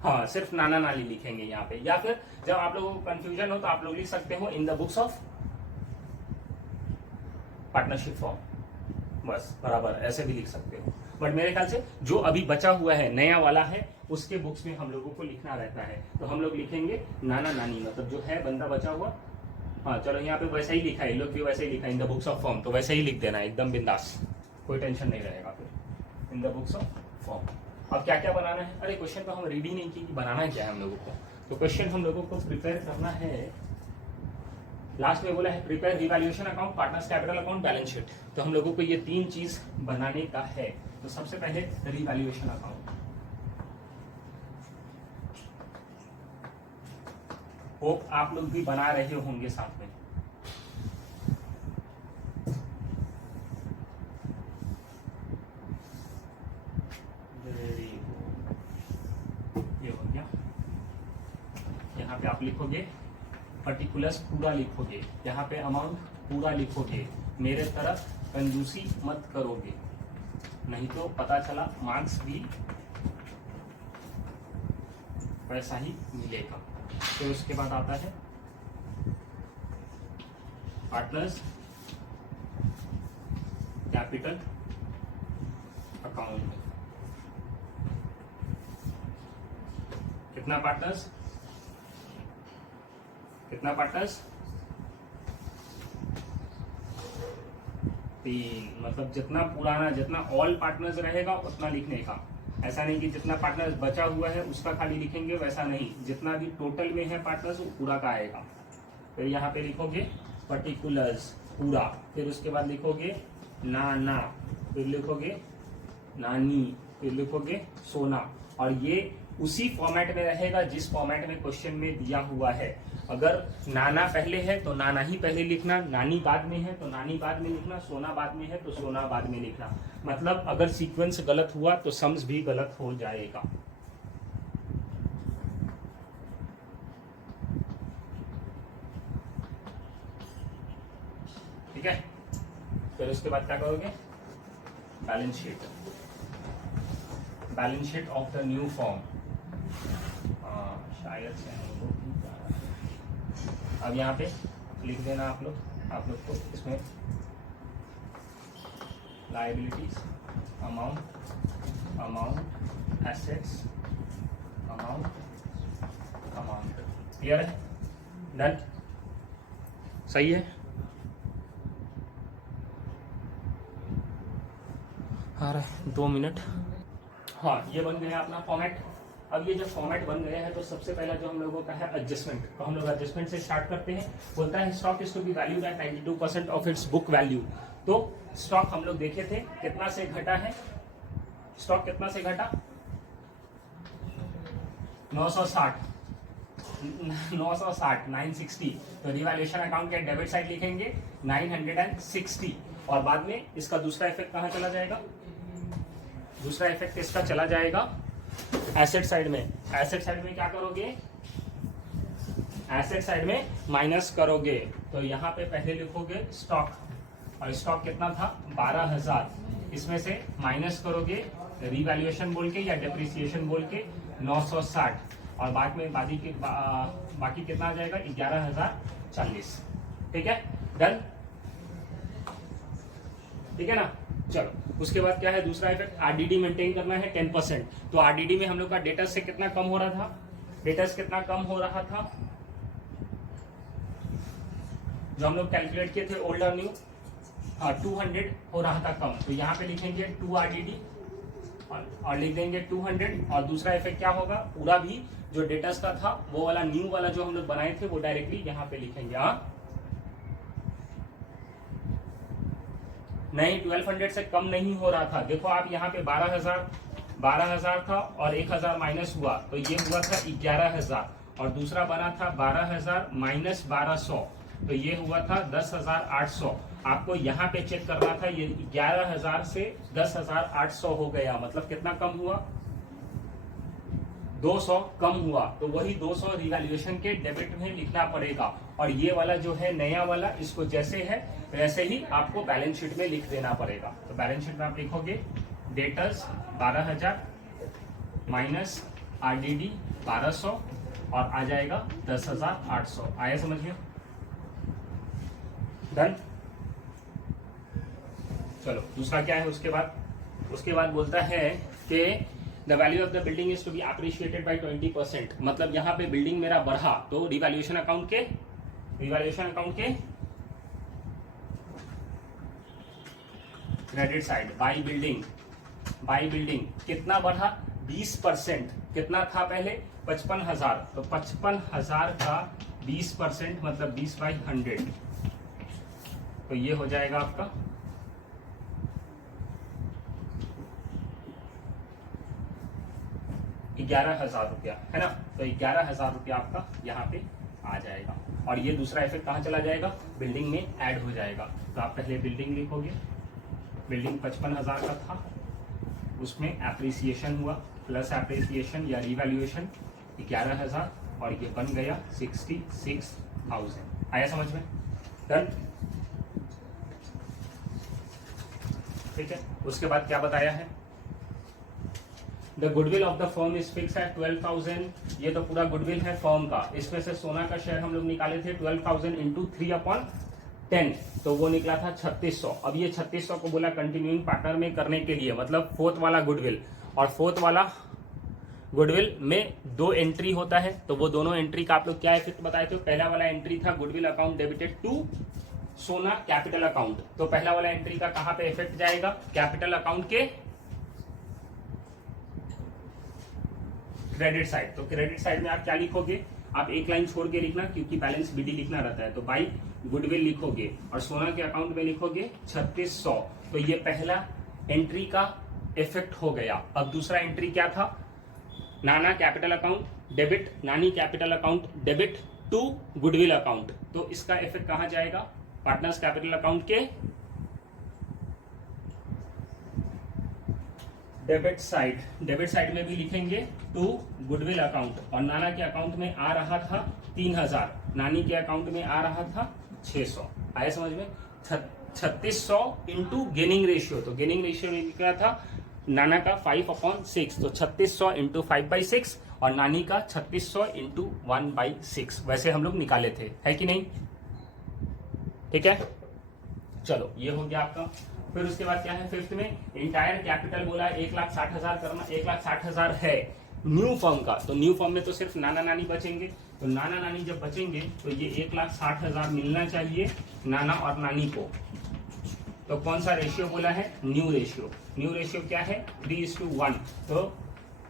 हाँ सिर्फ नाना नानी लिखेंगे यहाँ पे, या फिर जब आप लोगों को कंफ्यूजन हो तो आप लोग लिख सकते हो in the books of partnership form, बस बराबर ऐसे भी लिख सकते हो। बट मेरे ख्याल से जो अभी बचा हुआ है नया वाला है उसके बुक्स में हम लोगों को लिखना रहता है, तो हम लोग लिखेंगे नाना नानी, मतलब जो है बंदा बचा हुआ। हाँ चलो यहाँ पे वैसा ही लिखा है, लोग भी वैसे ही लिखा है in the books of form, तो वैसे ही लिख देना एकदम बिंदास, कोई टेंशन नहीं रहेगा फिर। In the books of form अब क्या क्या बनाना है, अरे क्वेश्चन तो हम रीड ही नहीं की कि बनाना क्या है हम लोगों को। तो क्वेश्चन हम लोगों को प्रिपेयर करना है, लास्ट में बोला है prepare revaluation account, partners capital account, balance sheet. तो हम लोगों को ये तीन चीज बनाने का है। तो सबसे पहले रिवैल्यूएशन अकाउंट, होप आप लोग भी बना रहे होंगे साथ में। ये हो गया, यहाँ पे आप लिखोगे पर्टिकुलर्स पूरा लिखोगे, यहाँ पे अमाउंट पूरा लिखोगे, मेरे तरफ कंजूसी मत करोगे, नहीं तो पता चला मार्क्स भी वैसा ही मिलेगा। फिर उसके बाद आता है पार्टनर्स कैपिटल अकाउंट, कितना पार्टनर्स, कितना पार्टनर्स, तीन, मतलब जितना पुराना, जितना ऑल पार्टनर्स रहेगा उतना लिखने का। ऐसा नहीं कि जितना पार्टनर्स बचा हुआ है उसका खाली लिखेंगे, वैसा नहीं, जितना भी टोटल में है पार्टनर्स वो पूरा का आएगा। फिर यहाँ पे लिखोगे पर्टिकुलर्स पूरा, फिर उसके बाद लिखोगे नाना, फिर लिखोगे नानी, फिर लिखोगे सोना, और ये उसी फॉर्मेट में रहेगा जिस फॉर्मेट में क्वेश्चन में दिया हुआ है। अगर नाना पहले है तो नाना ही पहले लिखना, नानी बाद में है तो नानी बाद में लिखना, सोना बाद में है तो सोना बाद में लिखना। मतलब अगर सीक्वेंस गलत हुआ तो सम्स भी गलत हो जाएगा। ठीक है, फिर उसके बाद क्या करोगे, balance sheet, balance sheet of the new form. शायद से हम लोग अब यहाँ पे लिख देना आप लोग को इसमें liabilities, amount, assets, amount. Clear है, डन, सही है। आ रहा है 2 मिनट। हाँ ये बन गया अपना फॉर्मेट। अब ये जब फॉर्मेट बन गया है तो सबसे पहला जो हम लोगों का है एडजस्टमेंट, तो हम लोग एडजस्टमेंट से स्टार्ट करते हैं। बोलता है stock is to be valued at 92% of its book value. तो स्टॉक हम लोग देखे थे कितना से घटा है, स्टॉक कितना से घटा, 960, 960, तो रिवैल्यूएशन अकाउंट के डेबिट साइड लिखेंगे 960, और बाद में इसका दूसरा इफेक्ट कहाँ चला जाएगा, दूसरा इफेक्ट इसका चला जाएगा एसेट साइड में। एसेट साइड में क्या करोगे, एसेट साइड में माइनस करोगे। तो यहाँ पे पहले लिखोगे स्टॉक, और स्टॉक कितना था 12,000, इसमें से माइनस करोगे रिवैल्यूएशन बोल के या डेप्रिसिएशन बोल के 960, और बाद में बाकी कितना आ जाएगा 11,040। ठीक है, डन, ठीक है ना। चलो उसके बाद क्या है दूसरा इफेक्ट, आरडीडी मेंटेन करना है 10%। तो आरडीडी में हम लोग का डेटा से कितना कम हो रहा था, डेटा से कितना कम हो रहा था जो हम लोग कैलकुलेट किए थे ओल्ड और न्यू, 200 हो रहा था कम। तो यहाँ पे लिखेंगे 2 आरडीडी और लिख देंगे 200। और दूसरा इफेक्ट क्या होगा, पूरा भी जो डेटा का था वो वाला न्यू वाला जो हम लोग बनाए थे वो डायरेक्टली यहाँ पे लिखेंगे। हाँ नहीं, 1200 से कम नहीं हो रहा था। देखो आप यहाँ पे 12,000 था और 1,000 माइनस हुआ तो ये हुआ था 11,000, और दूसरा बना था 12,000 माइनस 1200 तो ये हुआ था 10,800। आपको यहाँ पे चेक करना था, ये 11,000 से 10,800 हो गया, मतलब कितना कम हुआ, 200 कम हुआ। तो वही 200 रिवैल्यूएशन के डेबिट में लिखना पड़ेगा। और ये वाला जो है नया वाला, इसको जैसे है वैसे ही आपको बैलेंस शीट में लिख देना पड़ेगा। तो बैलेंस शीट में आप लिखोगे डेटर्स 12,000 माइनस आरडीडी 1200 और आ जाएगा 10,800। आया समझ में, डन। चलो दूसरा क्या है उसके बाद बोलता है कि the value of the building is to be appreciated by 20%। मतलब यहाँ पे बिल्डिंग मेरा बढ़ा तो रिवैल्यूएशन अकाउंट के क्रेडिट साइड बाय बिल्डिंग कितना बढ़ा, 20%। कितना था पहले 55,000, तो 55,000 का 20% मतलब 20/100, तो ये हो जाएगा आपका 11,000 रुपया, है ना। तो 11,000 रुपया आपका यहाँ पे आ जाएगा। और ये दूसरा इफेक्ट कहाँ चला जाएगा, बिल्डिंग में ऐड हो जाएगा। तो आप पहले बिल्डिंग लिखोगे, बिल्डिंग 55,000 का था, उसमें एप्रिसिएशन हुआ प्लस एप्रिसिएशन या रिवैल्यूएशन 11,000 और ये बन गया 66,000। आया समझ में, डन, ठीक है। उसके बाद क्या बताया है, the goodwill of the firm is fix eight 12,000। ये तो पूरा गुडविल है फर्म का। इसमें से सोना का शेयर हम लोग निकाले थे 12,000 इंटू 3/10, तो वो निकला था 3600। अब ये 3600 को बोला कंटिन्यूइंग पार्टनर में करने के लिए, मतलब फोर्थ वाला गुडविल। और फोर्थ वाला गुडविल में 2 एंट्री होता है, तो वो दोनों एंट्री का आप लोग क्या इफेक्ट बताए थे। पहला वाला एंट्री था goodwill account debited to Sona capital account. तो पहला वाला एंट्री का कहां पे इफेक्ट जाएगा, कैपिटल अकाउंट के क्रेडिट साइड। तो क्रेडिट साइड में आप क्या लिखोगे, आप एक लाइन छोड़ के लिखना क्योंकि बैलेंस बीडी लिखना रहता है। तो बाई गुडविल लिखोगे और सोना के अकाउंट में लिखोगे 3600। तो ये पहला एंट्री का इफेक्ट हो गया। अब दूसरा एंट्री क्या था, Nana capital account debit, Nani capital account debit to goodwill account. तो इसका इफेक्ट कहां जाएगा, पार्टनर्स कैपिटल अकाउंट के डेबिट साइड में भी लिखेंगे टू गुडविल अकाउंट। और नाना के अकाउंट में आ रहा था 3,000, नानी के अकाउंट में आ रहा था 600। आया समझ में, 3600 इंटू गेनिंग रेशियो। तो गेनिंग रेशियो निकला था नाना का 5/6, तो 3600 इंटू 5/6 और नानी का 3600 इंटू 1/6। वैसे हम लोग निकाले थे, है कि नहीं, ठीक है। चलो ये हो गया आपका। फिर उसके बाद क्या है, फिफ्थ में इंटायर कैपिटल बोला 1,60,000 करना। 1,60,000 है न्यू फर्म का, तो न्यू फर्म में तो सिर्फ नाना नानी बचेंगे। तो नाना नानी जब बचेंगे तो ये 1,60,000 मिलना चाहिए नाना और नानी को। तो कौन सा रेशियो बोला है, न्यू रेशियो। न्यू रेशियो क्या है 3:1।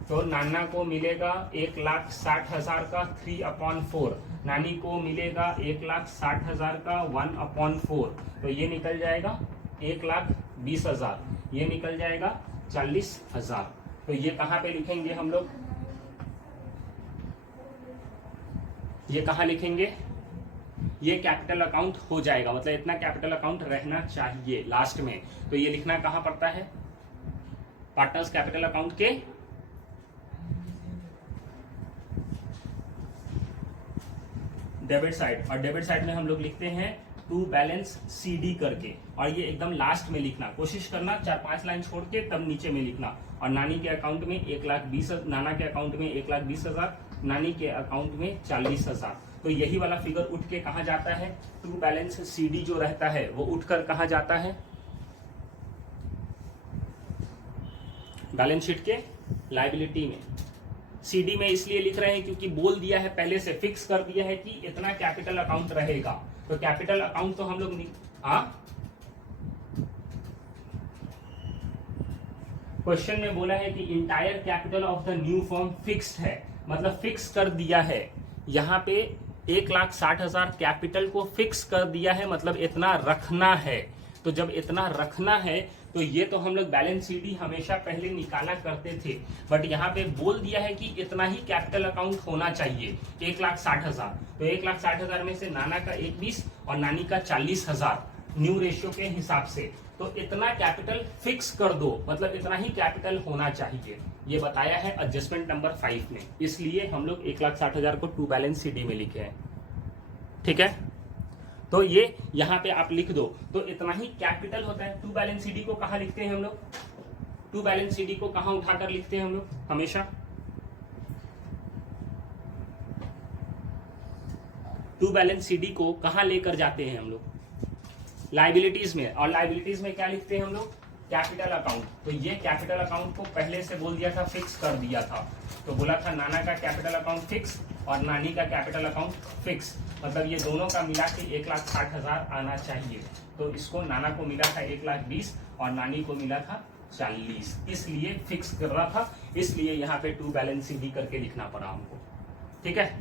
तो नाना को मिलेगा 1,60,000 का 3/4, नानी को मिलेगा 1,60,000 का 1/4। तो ये निकल जाएगा 1,20,000, ये निकल जाएगा 40,000। तो ये कहां पे लिखेंगे हम लोग, ये कहां लिखेंगे, ये कैपिटल अकाउंट हो जाएगा। मतलब इतना कैपिटल अकाउंट रहना चाहिए लास्ट में। तो ये लिखना कहां पड़ता है, पार्टनर्स कैपिटल अकाउंट के डेबिट साइड। और डेबिट साइड में हम लोग लिखते हैं टू बैलेंस CD करके, और ये एकदम लास्ट में लिखना, कोशिश करना 4-5 लाइन छोड़ के तब नीचे में लिखना। और नानी के अकाउंट में 1,20,000, नाना के अकाउंट में 1,20,000, नानी के अकाउंट में 40,000। तो यही वाला फिगर उठ के कहाँ जाता है, टू बैलेंस CD जो रहता है वो उठकर कहाँ जाता है, बैलेंस शीट के लायबिलिटी में। CD में इसलिए लिख रहे हैं क्योंकि बोल दिया है, पहले से फिक्स कर दिया है कि इतना कैपिटल अकाउंट रहेगा। तो कैपिटल अकाउंट तो हम लोग क्वेश्चन में बोला है कि entire capital of the new firm fixed है, मतलब फिक्स कर दिया है। यहाँ पे 1,60,000 कैपिटल को फिक्स कर दिया है, मतलब इतना रखना है। तो जब इतना रखना है तो ये तो हम लोग बैलेंस CD हमेशा पहले निकाला करते थे, बट यहाँ पे बोल दिया है कि इतना ही कैपिटल अकाउंट होना चाहिए, 1,60,000। तो 1,60,000 में से नाना का 21 और नानी का 40,000 न्यू रेशियो के हिसाब से, तो इतना कैपिटल फिक्स कर दो, मतलब इतना ही कैपिटल होना चाहिए। ये बताया है एडजस्टमेंट नंबर 5 में, इसलिए हम लोग 1,60,000 को टू बैलेंस CD में लिखे हैं। ठीक है, तो ये यहां पे आप लिख दो, तो इतना ही कैपिटल होता है। टू बैलेंस CD को कहां लिखते हैं हम लोग, टू बैलेंस CD को कहां उठाकर लिखते हैं हम लोग हमेशा, टू बैलेंस CD को कहां लेकर जाते हैं हम लोग, लायबिलिटीज में। और लायबिलिटीज में क्या लिखते हैं हम लोग, कैपिटल अकाउंट। तो ये कैपिटल अकाउंट को पहले से बोल दिया था, फिक्स कर दिया था। तो बोला था नाना का कैपिटल अकाउंट फिक्स और नानी का कैपिटल अकाउंट फिक्स, मतलब ये दोनों का मिला के 1,60,000 आना चाहिए। तो इसको नाना को मिला था 1,20,000 और नानी को मिला था 40, इसलिए फिक्स कर रहा था, इसलिए यहाँ पे टू बैलेंस CD करके लिखना पड़ा हमको। ठीक है,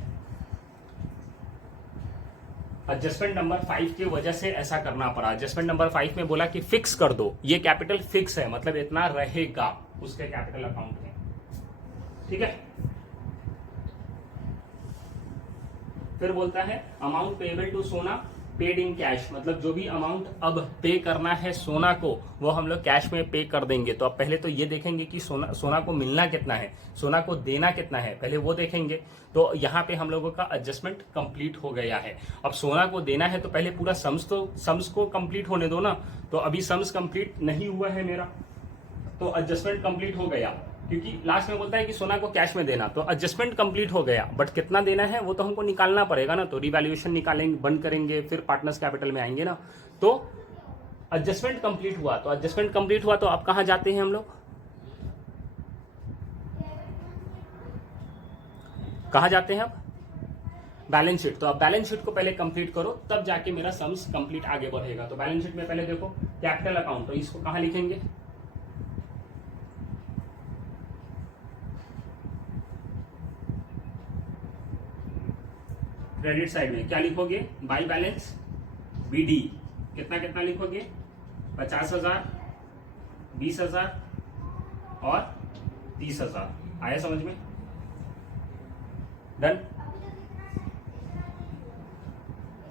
एडजस्टमेंट नंबर 5 की वजह से ऐसा करना पड़ा। एडजस्टमेंट नंबर 5 में बोला कि फिक्स कर दो, ये कैपिटल फिक्स है, मतलब इतना रहेगा उसके कैपिटल अकाउंट में। ठीक है, फिर बोलता है अमाउंट पेएबल टू सोना पेड इन कैश, मतलब जो भी अमाउंट अब पे करना है सोना को वो हम लोग कैश में पे कर देंगे। तो अब पहले तो ये देखेंगे कि सोना को मिलना कितना है, सोना को देना कितना है, पहले वो देखेंगे। तो यहाँ पे हम लोगों का एडजस्टमेंट कंप्लीट हो गया है। अब सोना को देना है तो पहले पूरा सम्स को कंप्लीट होने दो ना। तो अभी सम्स कंप्लीट नहीं हुआ है मेरा, तो एडजस्टमेंट कंप्लीट हो गया, क्योंकि लास्ट में बोलता है कि सोना को कैश में देना। तो एडजस्टमेंट कंप्लीट हो गया, बट कितना देना है वो तो हमको निकालना पड़ेगा ना। तो रिवैल्यूएशन निकालेंगे, बंद करेंगे, फिर पार्टनर्स कैपिटल में आएंगे ना। तो एडजस्टमेंट कंप्लीट हुआ, तो एडजस्टमेंट कंप्लीट हुआ तो अब कहां जाते हैं हम लोग, कहां जाते हैं अब, बैलेंस शीट। तो अब बैलेंस शीट को पहले कंप्लीट करो, तब जाके मेरा सम्स कंप्लीट आगे बढ़ेगा। तो बैलेंस शीट में पहले देखो कैपिटल अकाउंट, तो इसको कहां लिखेंगे, क्रेडिट साइड में क्या लिखोगे, बाई बैलेंस BD, कितना कितना लिखोगे, 50,000, 20,000 और 30,000। आया समझ में, डन।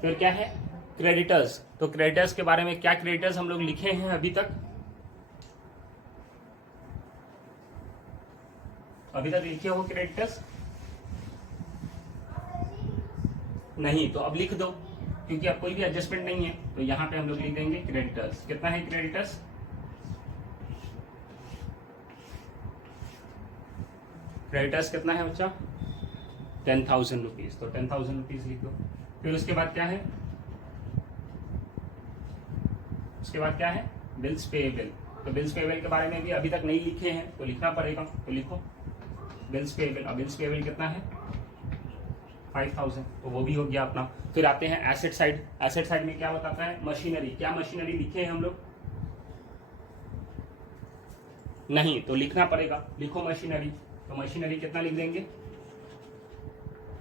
फिर क्या है, क्रेडिटर्स। तो क्रेडिटर्स के बारे में क्या क्रेडिटर्स हम लोग लिखे हैं अभी तक, लिखे हो क्रेडिटर्स नहीं, तो अब लिख दो, क्योंकि अब कोई भी एडजस्टमेंट नहीं है। तो यहां पे हम लोग लिख देंगे क्रेडिटर्स। कितना है क्रेडिटर्स, क्रेडिटर्स कितना है बच्चा, 10,000 रुपीज। तो 10,000 रुपीज लिख दो। फिर उसके बाद क्या है, उसके बाद क्या है, बिल्स पेएबल। तो बिल्स पेएबल के बारे में भी अभी तक नहीं लिखे हैं, तो लिखना पड़ेगा। तो लिखो बिल्स पेएबल। अब बिल्स पेएबल कितना है, 5,000, तो वो भी हो गया अपना। फिर आते हैं एसेट साइड। एसेट साइड में क्या बताता है, मशीनरी। क्या मशीनरी लिखे हैं हम लोग, नहीं, तो लिखना पड़ेगा, लिखो मशीनरी। तो मशीनरी कितना लिख देंगे,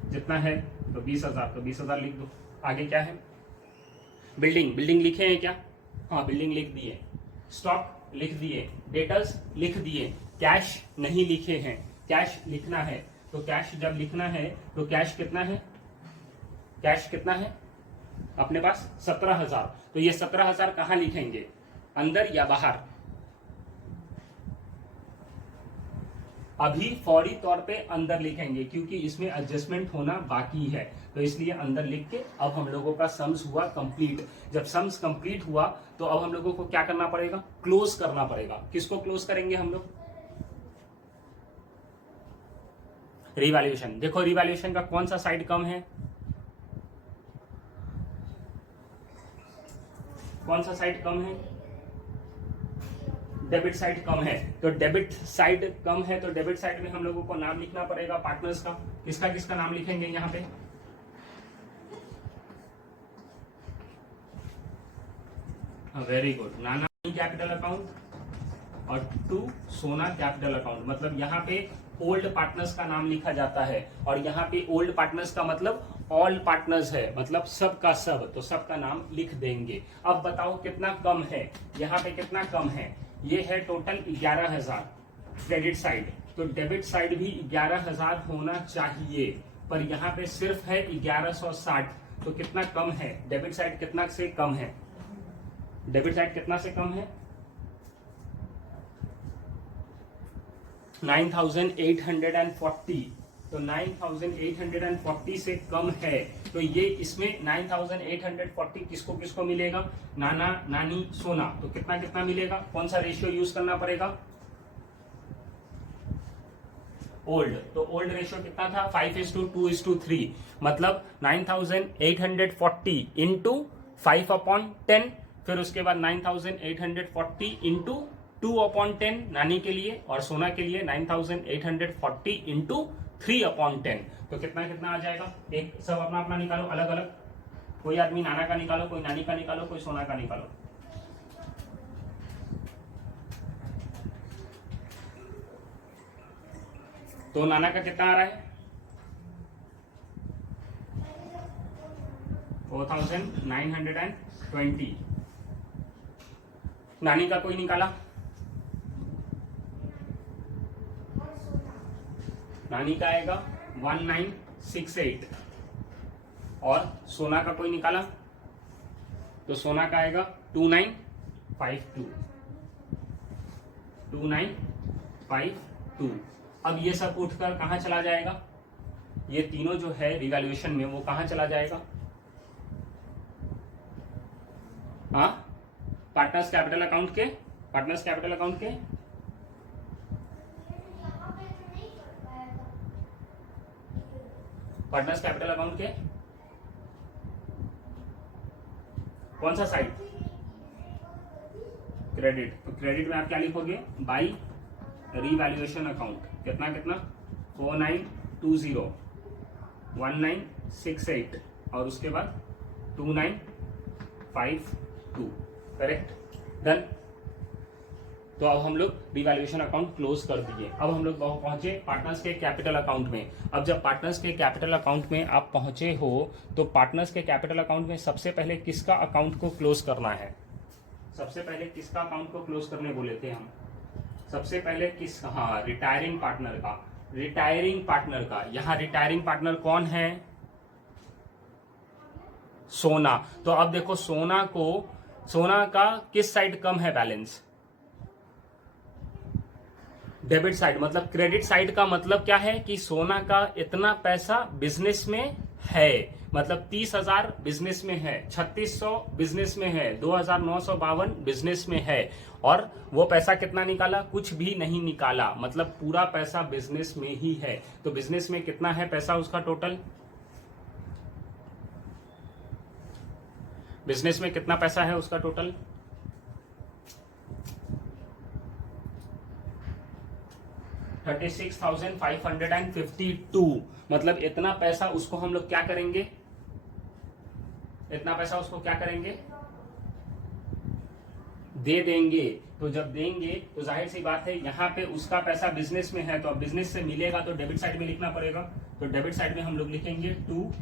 जितना है, तो 20,000, तो 20,000 लिख दो। आगे क्या है, बिल्डिंग। बिल्डिंग लिखे हैं क्या, हाँ बिल्डिंग लिख दिए। स्टॉक लिख दिए, डेटर्स लिख दिए, कैश नहीं लिखे हैं, कैश लिखना है। तो कैश जब लिखना है तो कैश कितना है, कैश कितना है अपने पास, 17,000। तो ये 17,000 कहां लिखेंगे, अंदर या बाहर, अभी फौरी तौर पे अंदर लिखेंगे क्योंकि इसमें एडजस्टमेंट होना बाकी है, तो इसलिए अंदर लिख के अब हम लोगों का सम्स हुआ कंप्लीट। जब सम्स कंप्लीट हुआ तो अब हम लोगों को क्या करना पड़ेगा, क्लोज करना पड़ेगा। किसको क्लोज करेंगे हम लोग, रिवैल्यूएशन। देखो रिवैल्यूएशन का कौन सा साइड कम है, कौन सा साइड कम है, डेबिट साइड कम है। तो डेबिट साइड कम है तो डेबिट साइड में हम लोगों को नाम लिखना पड़ेगा पार्टनर्स का। किसका किसका नाम लिखेंगे यहां पे, वेरी गुड, नाना कैपिटल अकाउंट और टू सोना कैपिटल अकाउंट। मतलब यहाँ पे ओल्ड पार्टनर्स का नाम लिखा जाता है और यहाँ पे ओल्ड पार्टनर्स का मतलब ऑल पार्टनर्स है, मतलब सब का सब, तो सब का नाम लिख देंगे। अब बताओ कितना कम है, यहाँ पे कितना कम है, ये है टोटल 11,000 क्रेडिट साइड, तो डेबिट साइड भी 11,000 होना चाहिए, पर यहाँ पे सिर्फ है 1160, तो कितना कम है, डेबिट साइड कितना से कम है, डेबिट साइड कितना से कम है, 9,840, तो 9,840 से कम है। तो ये इसमें 9,840 किसको किसको मिलेगा, नाना नानी सोना, तो कितना कितना मिलेगा, कौन सा रेशियो यूज करना पड़ेगा, ओल्ड। तो ओल्ड रेशियो कितना था, 5:2:3, मतलब 9,840 इंटू 5/10, फिर उसके बाद 9,840 इंटू 2/10 नानी के लिए, और सोना के लिए 9,840 इंटू 3/10, तो कितना कितना आ जाएगा, एक सब अपना अपना निकालो अलग अलग, कोई आदमी नाना का निकालो, कोई नानी का निकालो, कोई सोना का निकालो। तो नाना का कितना आ रहा है, 4,920, नानी का कोई निकाला, नानी का आएगा 1968, और सोना का कोई निकाला तो सोना का आएगा 2952, 2952। अब ये सब उठकर कहां चला जाएगा, ये तीनों जो है रिवैल्यूएशन में वो कहां चला जाएगा, हाँ पार्टनर्स कैपिटल अकाउंट के, पार्टनर्स कैपिटल अकाउंट के, पार्टनर्स कैपिटल अकाउंट के कौन सा साइड, क्रेडिट। तो क्रेडिट में आप क्या लिखोगे, बाई रिवैल्यूएशन अकाउंट, कितना कितना 4920 1968 और उसके बाद 2952, करेक्ट, डन। तो अब हम लोग रिवैल्यूएशन अकाउंट क्लोज कर दिए। अब हम लोग पहुंचे पार्टनर्स के कैपिटल अकाउंट में। अब जब पार्टनर्स के कैपिटल अकाउंट में आप पहुंचे हो तो पार्टनर्स के कैपिटल अकाउंट में सबसे पहले किसका अकाउंट को क्लोज करना है, सबसे पहले किसका अकाउंट को क्लोज करने बोले थे हम, सबसे पहले किस, हाँ रिटायरिंग पार्टनर का, रिटायरिंग पार्टनर का। यहां रिटायरिंग पार्टनर कौन है, सोना। तो अब देखो सोना को, सोना का किस साइड कम है बैलेंस, डेबिट साइड, मतलब क्रेडिट साइड का मतलब क्या है कि सोना का इतना पैसा बिजनेस में है, मतलब 30,000 बिजनेस में है, 3600 बिजनेस में है, 2,952 बिजनेस में है, और वो पैसा कितना निकाला, कुछ भी नहीं निकाला, मतलब पूरा पैसा बिजनेस में ही है। तो बिजनेस में कितना है पैसा उसका टोटल, बिजनेस में कितना पैसा है उसका टोटल, 36,552, मतलब इतना पैसा उसको हम लोग क्या करेंगे, इतना पैसा उसको क्या करेंगे, दे देंगे। तो जब देंगे तो जाहिर सी बात है यहाँ पे उसका पैसा बिजनेस में है, तो अब बिजनेस से मिलेगा तो डेबिट साइड में लिखना पड़ेगा। तो डेबिट साइड में हम लोग लिखेंगे टू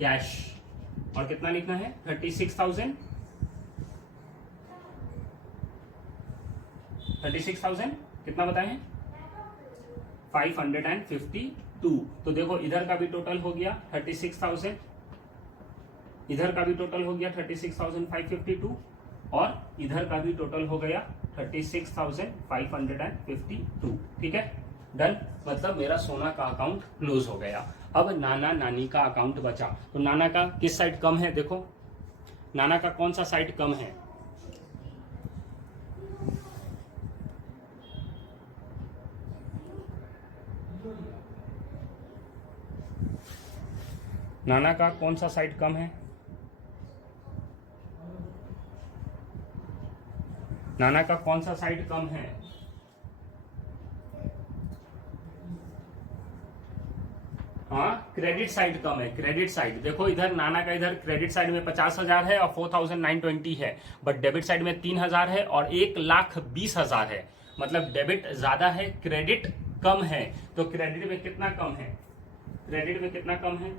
कैश, और कितना लिखना है 36,000, 36,000 कितना बताए हैं 552। तो देखो इधर का भी टोटल हो गया 36,000, इधर का भी टोटल हो गया 36,552, और इधर का भी टोटल हो गया 36,552। ठीक है, डन, मतलब मेरा सोना का अकाउंट क्लोज हो गया। अब नाना नानी का अकाउंट बचा, तो नाना का किस साइड कम है, देखो नाना का कौन सा साइड कम है, नाना का कौन सा साइड कम है, नाना का कौन सा साइड कम है, हाँ क्रेडिट साइड कम है, क्रेडिट साइड देखो इधर नाना का इधर क्रेडिट साइड में 50,000 है और 4,920 है, बट डेबिट साइड में 3,000 है और 1,20,000 है, मतलब डेबिट ज्यादा है क्रेडिट कम है। तो क्रेडिट में कितना कम है, क्रेडिट में कितना कम है,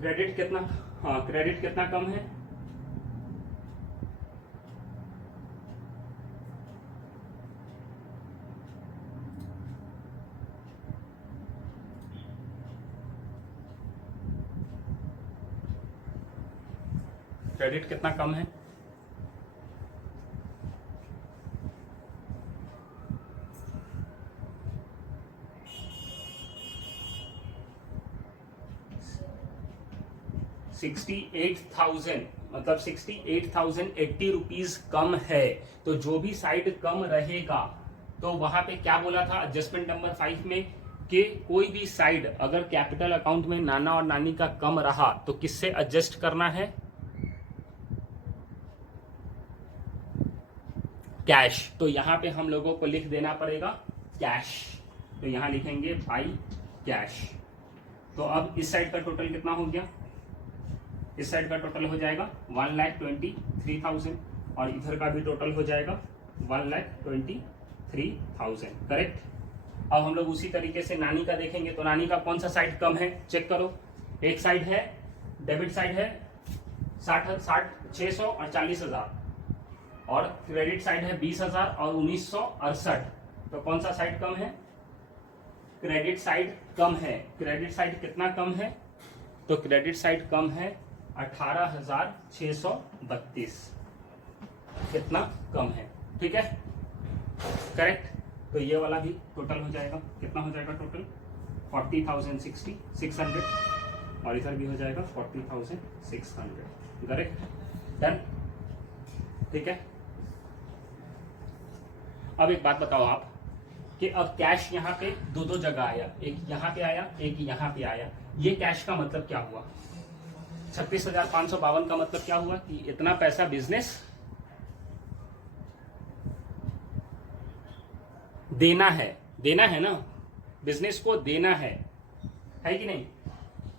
क्रेडिट कितना, हाँ क्रेडिट कितना कम है, क्रेडिट कितना कम है, $68,000, मतलब 68,080 रुपीज कम है। तो जो भी साइड कम रहेगा, तो वहां पे क्या बोला था एडजस्टमेंट नंबर 5 में कि कोई भी साइड अगर कैपिटल अकाउंट में नाना और नानी का कम रहा तो किससे एडजस्ट करना है, कैश। तो यहां पे हम लोगों को लिख देना पड़ेगा कैश, तो यहां लिखेंगे बाई कैश। तो अब इस साइड का टोटल कितना हो गया, इस साइड का टोटल हो जाएगा 1,23,000 और इधर का भी टोटल हो जाएगा 1,23,000, करेक्ट। अब हम लोग उसी तरीके से नानी का देखेंगे, तो नानी का कौन सा साइड कम है चेक करो। एक साइड है डेबिट साइड है 600 और 40,000 और क्रेडिट साइड है 20,000 और 1968। तो कौन सा साइड कम है, क्रेडिट साइड कम है। क्रेडिट साइड कितना कम है, तो क्रेडिट साइड कम है 18,632, कितना कम है, ठीक है करेक्ट। तो ये वाला भी टोटल हो जाएगा, कितना हो जाएगा टोटल 40,600 और इधर भी हो जाएगा 40,600, करेक्ट डन, ठीक है। अब एक बात बताओ आप कि अब कैश यहाँ पे दो जगह आया, एक यहाँ पे आया एक यहाँ पे आया, ये कैश का मतलब क्या हुआ, 36,552 का मतलब क्या हुआ कि इतना पैसा बिजनेस देना है ना, बिजनेस को देना है कि नहीं।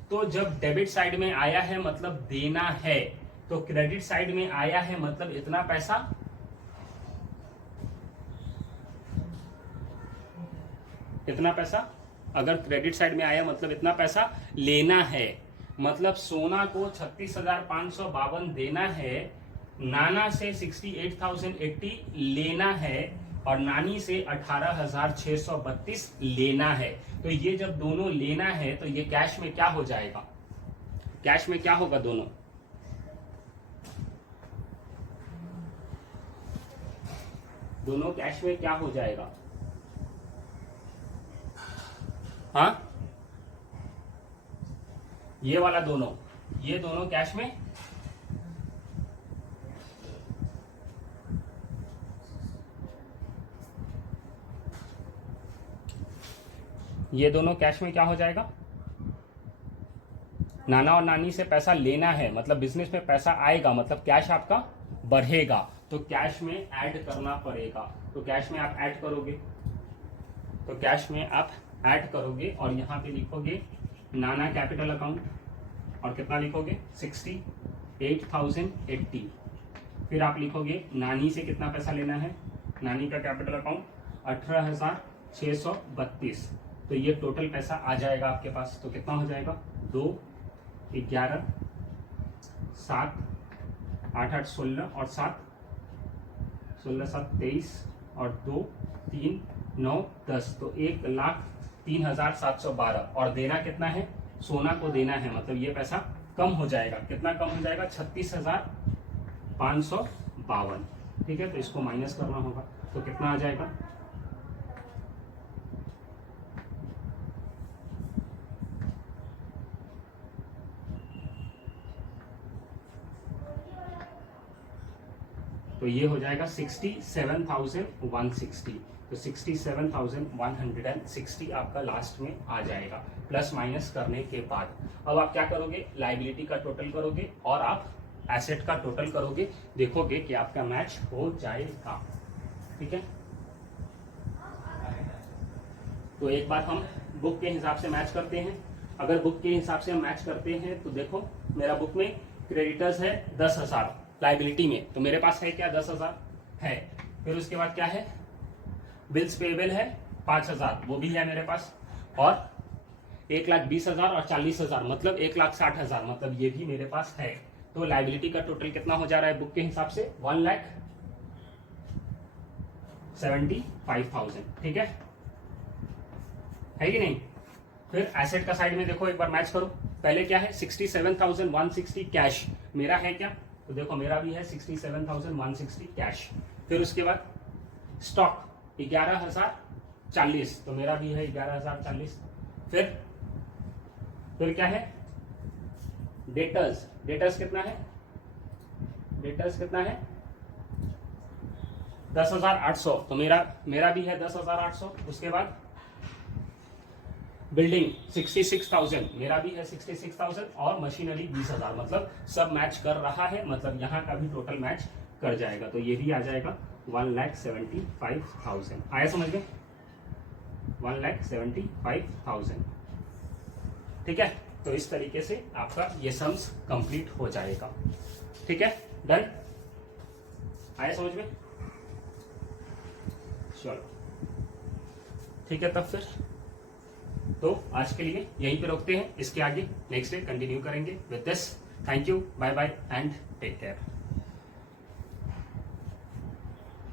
तो जब डेबिट साइड में आया है मतलब देना है, तो क्रेडिट साइड में आया है मतलब इतना पैसा अगर क्रेडिट साइड में आया मतलब इतना पैसा लेना है, मतलब सोना को 36,552 देना है, नाना से 68,080 लेना है और नानी से 18,632 लेना है। तो ये जब दोनों लेना है तो ये कैश में क्या हो जाएगा, कैश में क्या होगा, दोनों कैश में क्या हो जाएगा, हाँ ये वाला ये दोनों कैश में, ये दोनों कैश में क्या हो जाएगा, नाना और नानी से पैसा लेना है मतलब बिजनेस में पैसा आएगा मतलब कैश आपका बढ़ेगा, तो कैश में ऐड करना पड़ेगा। तो कैश में आप ऐड करोगे, और यहाँ पे लिखोगे नाना कैपिटल अकाउंट और कितना लिखोगे 68,080, फिर आप लिखोगे नानी से कितना पैसा लेना है, नानी का कैपिटल अकाउंट 18,632, तो ये टोटल पैसा आ जाएगा आपके पास। तो कितना हो जाएगा 2, 11, 7, 8, 8, 16 और 7, 16, 7, 23 और 2, 3, 9, 10, तो 1,03,712 और देना कितना है, सोना को देना है मतलब ये पैसा कम हो जाएगा, कितना कम हो जाएगा 36,552। ठीक है, तो इसको माइनस करना होगा, तो कितना आ जाएगा, तो ये हो जाएगा 67,160, तो 67,160 आपका लास्ट में आ जाएगा प्लस माइनस करने के बाद। अब आप क्या करोगे, लाइबिलिटी का टोटल करोगे और आप एसेट का टोटल करोगे, देखोगे कि आपका मैच हो जाएगा। ठीक है, तो एक बार हम बुक के हिसाब से मैच करते हैं। अगर बुक के हिसाब से हम मैच करते हैं तो देखो मेरा बुक में क्रेडिटर्स है 10,000 लाइबिलिटी में, तो मेरे पास है क्या 10,000 है। फिर उसके बाद क्या है, बिल्स पेबल है 5,000, वो भी है मेरे पास, और 1,20,000 और 40,000 मतलब 1,60,000, मतलब ये भी मेरे पास है। तो लाइबिलिटी का टोटल कितना हो जा रहा है बुक के हिसाब से, 1,75,000। ठीक है कि नहीं। फिर एसेट का साइड में देखो एक बार मैच करो। पहले क्या है, 67,160 कैश मेरा है क्या, तो देखो मेरा भी है 67,160 कैश। फिर उसके बाद स्टॉक 11,040, तो मेरा भी है 11,040। फिर क्या है, डेटर्स कितना है, डेटर्स कितना है 10,800, तो मेरा भी है 10,800। उसके बाद बिल्डिंग 66,000, मेरा भी है 66,000, और मशीनरी 20,000, मतलब सब मैच कर रहा है, मतलब यहाँ का भी टोटल मैच कर जाएगा, तो ये भी आ जाएगा 1,75,000। आया समझ में, 1,75,000। ठीक है, तो इस तरीके से आपका ये सम्स कंप्लीट हो जाएगा। ठीक है, डन, आया समझ में, चलो ठीक है। तब फिर तो आज के लिए यहीं पे रोकते हैं, इसके आगे नेक्स्ट डे कंटिन्यू करेंगे with this. Thank you, bye bye and take care.